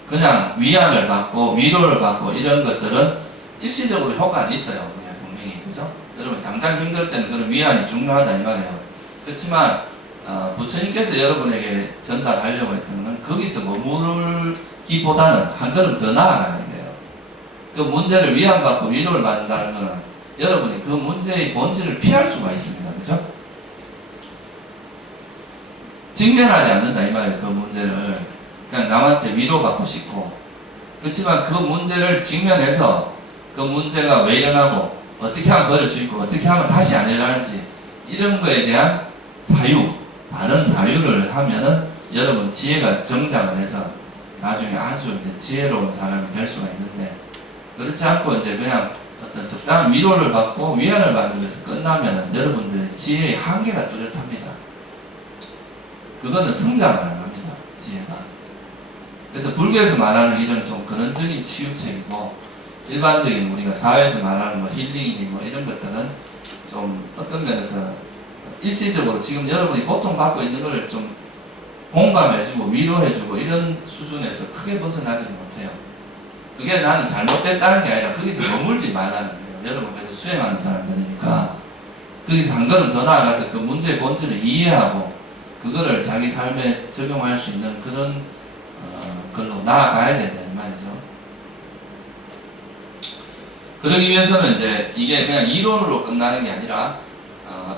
그냥 위안을 받고 위로를 받고 이런 것들은 일시적으로 효과는 있어요. 그냥 분명히. 그죠? 여러분 당장 힘들 때는 그런 위안이 중요하다 이 말이에요. 그렇지만 부처님께서 여러분에게 전달하려고 했던 건 거기서 머무르기보다는 한 걸음 더 나아가는 거예요. 그 문제를 위안받고 위로를 받는다는 것은 여러분이 그 문제의 본질을 피할 수가 있습니다. 그죠? 직면하지 않는다 이 말이에요. 그 문제를 그냥 남한테 위로받고 싶고, 그렇지만 그 문제를 직면해서 그 문제가 왜 일어나고 어떻게 하면 버릴 수 있고 어떻게 하면 다시 안 일어나는지 이런 거에 대한 사유, 바른 사유를 하면은 여러분 지혜가 정장을 해서 나중에 아주 이제 지혜로운 사람이 될 수가 있는데, 그렇지 않고 이제 그냥 어떤 적당한 위로를 받고 위안을 받는 것에서 끝나면은 여러분들의 지혜의 한계가 뚜렷합니다. 그거는 성장을 안 합니다. 지혜가. 그래서 불교에서 말하는 이런 좀 근원적인 치유책이고 일반적인 우리가 사회에서 말하는 뭐 힐링이니 뭐 이런 것들은 좀 어떤 면에서 일시적으로 지금 여러분이 고통받고 있는 것을 좀 공감해주고 위로해주고 이런 수준에서 크게 벗어나지는 못해요. 그게 나는 잘못됐다는 게 아니라 거기서 머물지 말라는 거예요. 여러분 그래서 수행하는 사람들이니까 거기서 한 걸음 더 나아가서 그 문제의 본질을 이해하고 그거를 자기 삶에 적용할 수 있는 그런 걸로 나아가야 된다 이 말이죠. 그러기 위해서는 이제 이게 그냥 이론으로 끝나는 게 아니라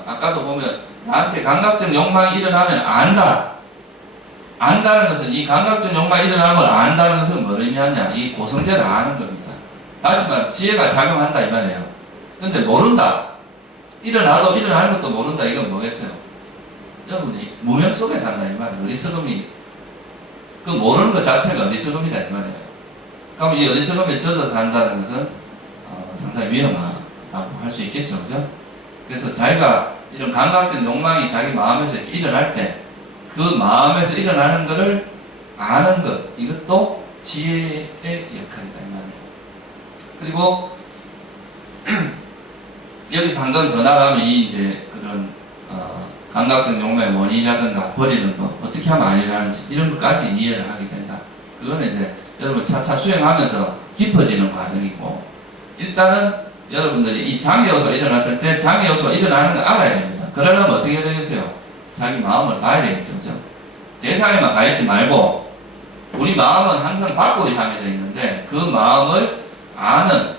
아까도 보면 나한테 감각적 욕망이 일어나면 안다. 안다는 것은 이 감각적 욕망이 일어나는 걸 안다는 것은 뭘 의미하냐? 이 고성제를 아는 겁니다. 다시 말하면 지혜가 작용한다 이 말이에요. 근데 모른다. 일어나도 일어나는 것도 모른다. 이건 뭐겠어요? 여러분이 무명 속에 산다 이 말이에요. 어리석음이 그 모르는 것 자체가 어리석음이다 이 말이에요. 그럼 이 어리석음에 젖어 산다는 것은 상당히 위험하다고 할 수 있겠죠, 그죠? 그래서 자기가 이런 감각적 욕망이 자기 마음에서 일어날 때 그 마음에서 일어나는 것을 아는 것, 이것도 지혜의 역할이다 이 말이에요. 그리고 여기서 한 건 더 나가면 이 이제 그런 감각적 욕망의 원인이라든가 버리는 거 어떻게 하면 안 일어나는지 이런 것까지 이해를 하게 된다. 그거는 이제 여러분 차차 수행하면서 깊어지는 과정이고, 일단은 여러분들이 이 장애 요소가 일어났을 때 장애 요소가 일어나는 걸 알아야 됩니다. 그러려면 어떻게 되겠어요? 자기 마음을 봐야 되겠죠, 그죠? 대상에만 가 있지 말고 우리 마음은 항상 밖으로 향해져 있는데 그 마음을 아는,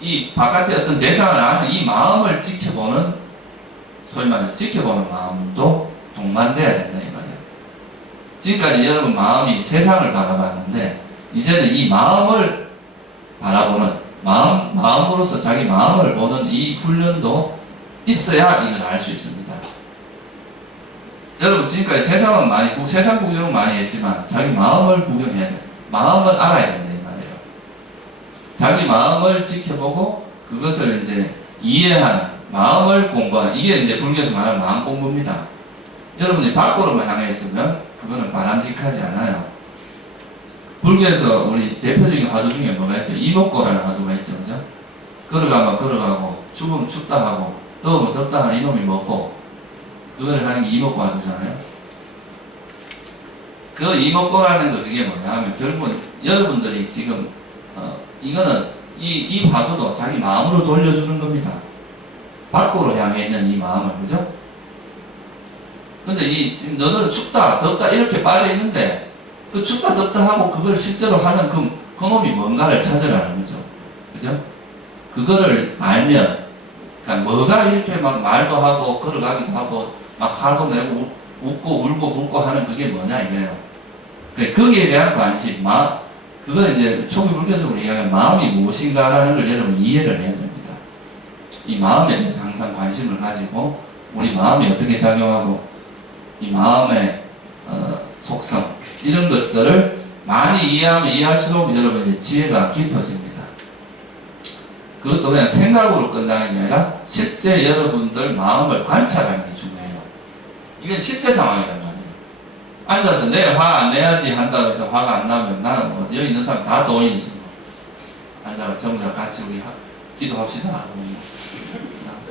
이 바깥의 어떤 대상을 아는 이 마음을 지켜보는, 소위 말해서 지켜보는 마음도 동반돼야 된다 이 말이에요. 지금까지 여러분 마음이 세상을 바라봤는데 이제는 이 마음을 바라보는 마음으로서 자기 마음을 보는 이 훈련도 있어야 이걸 알 수 있습니다. 여러분 지금까지 세상은 세상 구경은 많이 했지만 자기 마음을 구경해야 돼. 마음을 알아야 된다 이 말이에요. 자기 마음을 지켜보고 그것을 이제 이해하는, 마음을 공부하는, 이게 이제 불교에서 말하는 마음 공부입니다. 여러분이 밖으로만 향해 있으면 그거는 바람직하지 않아요. 불교에서 우리 대표적인 화두 중에 뭐가 있어요? 이목고라는 화두가 있죠, 그죠? 걸어가면 걸어가고, 추우면 춥다 하고, 더우면 덥다 하는 이놈이 먹고, 그걸 하는 게 이목고 화두잖아요. 그 이목고라는 거 그게 뭐냐 하면 결국은 여러분들이 지금 이거는 이 화두도 자기 마음으로 돌려주는 겁니다. 밖으로 향해 있는 이 마음을, 그죠? 근데 지금 너는 춥다, 덥다 이렇게 빠져 있는데 그 춥다, 덥다 하고 그걸 실제로 하는 그 놈이 뭔가를 찾으라는 거죠. 그죠? 그거를 알면, 그러니까 뭐가 이렇게 막 말도 하고 걸어가기도 하고 막 화도 내고 웃고 울고 묻고 하는 그게 뭐냐 이거예요. 그러니까 거기에 대한 관심, 그걸 이제 초기 불교적으로 이야기하면 마음이 무엇인가라는 걸 여러분 이해를 해야 됩니다. 이 마음에 대해서 항상 관심을 가지고 우리 마음이 어떻게 작용하고 이 마음의 속성 이런 것들을 많이 이해하면 이해할수록 여러분 이제 지혜가 깊어집니다. 그것도 그냥 생각으로 끝나는 게 아니라 실제 여러분들 마음을 관찰하는 게 중요해요. 이건 실제 상황이란 말이에요. 앉아서 내일 화 안 내야지 한다고 해서 화가 안 나면 나는 뭐 여기 있는 사람 다 도인이지 뭐. 앉아서 전부 다 같이 우리 기도합시다.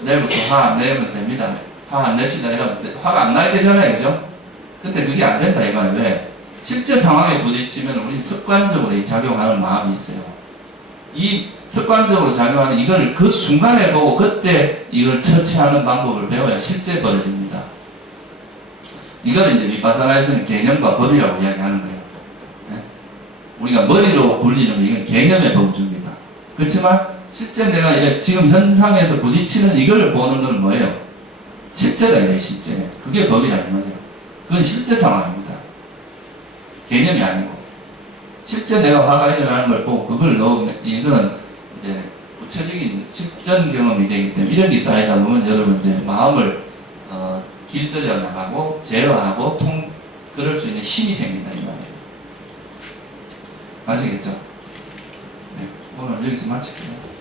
내일부터 화 안 내면 됩니다. 화 안 냅시다. 이러면 화가 안 나야 되잖아요. 그죠? 근데 그게 안 된다 이 말이에요. 왜? 실제 상황에 부딪히면 우리 습관적으로 작용하는 마음이 있어요. 이 습관적으로 작용하는 이걸 그 순간에 보고 그때 이걸 처치하는 방법을 배워야 실제 벌어집니다. 이걸 이제 미파사나에서는 개념과 법이라고 이야기하는 거예요. 네? 우리가 머리로 굴리는 거 이건 개념의 범주입니다. 그렇지만 실제 내가 지금 현상에서 부딪히는 이걸 보는 건 뭐예요? 실제다 이게 실제. 그게 법이라 이 말이에요. 그건 실제 상황입니다. 개념이 아니고 실제 내가 화가 일어나는 걸 보고 그걸 넣으면 이거는 이제 구체적인 실전 경험이 되기 때문에 이런 게 쌓이다 보면 여러분 이제 마음을 길들여 나가고 제어하고 그럴 수 있는 힘이 생긴다 이 말이에요. 아시겠죠? 네, 오늘 여기서 마칠게요.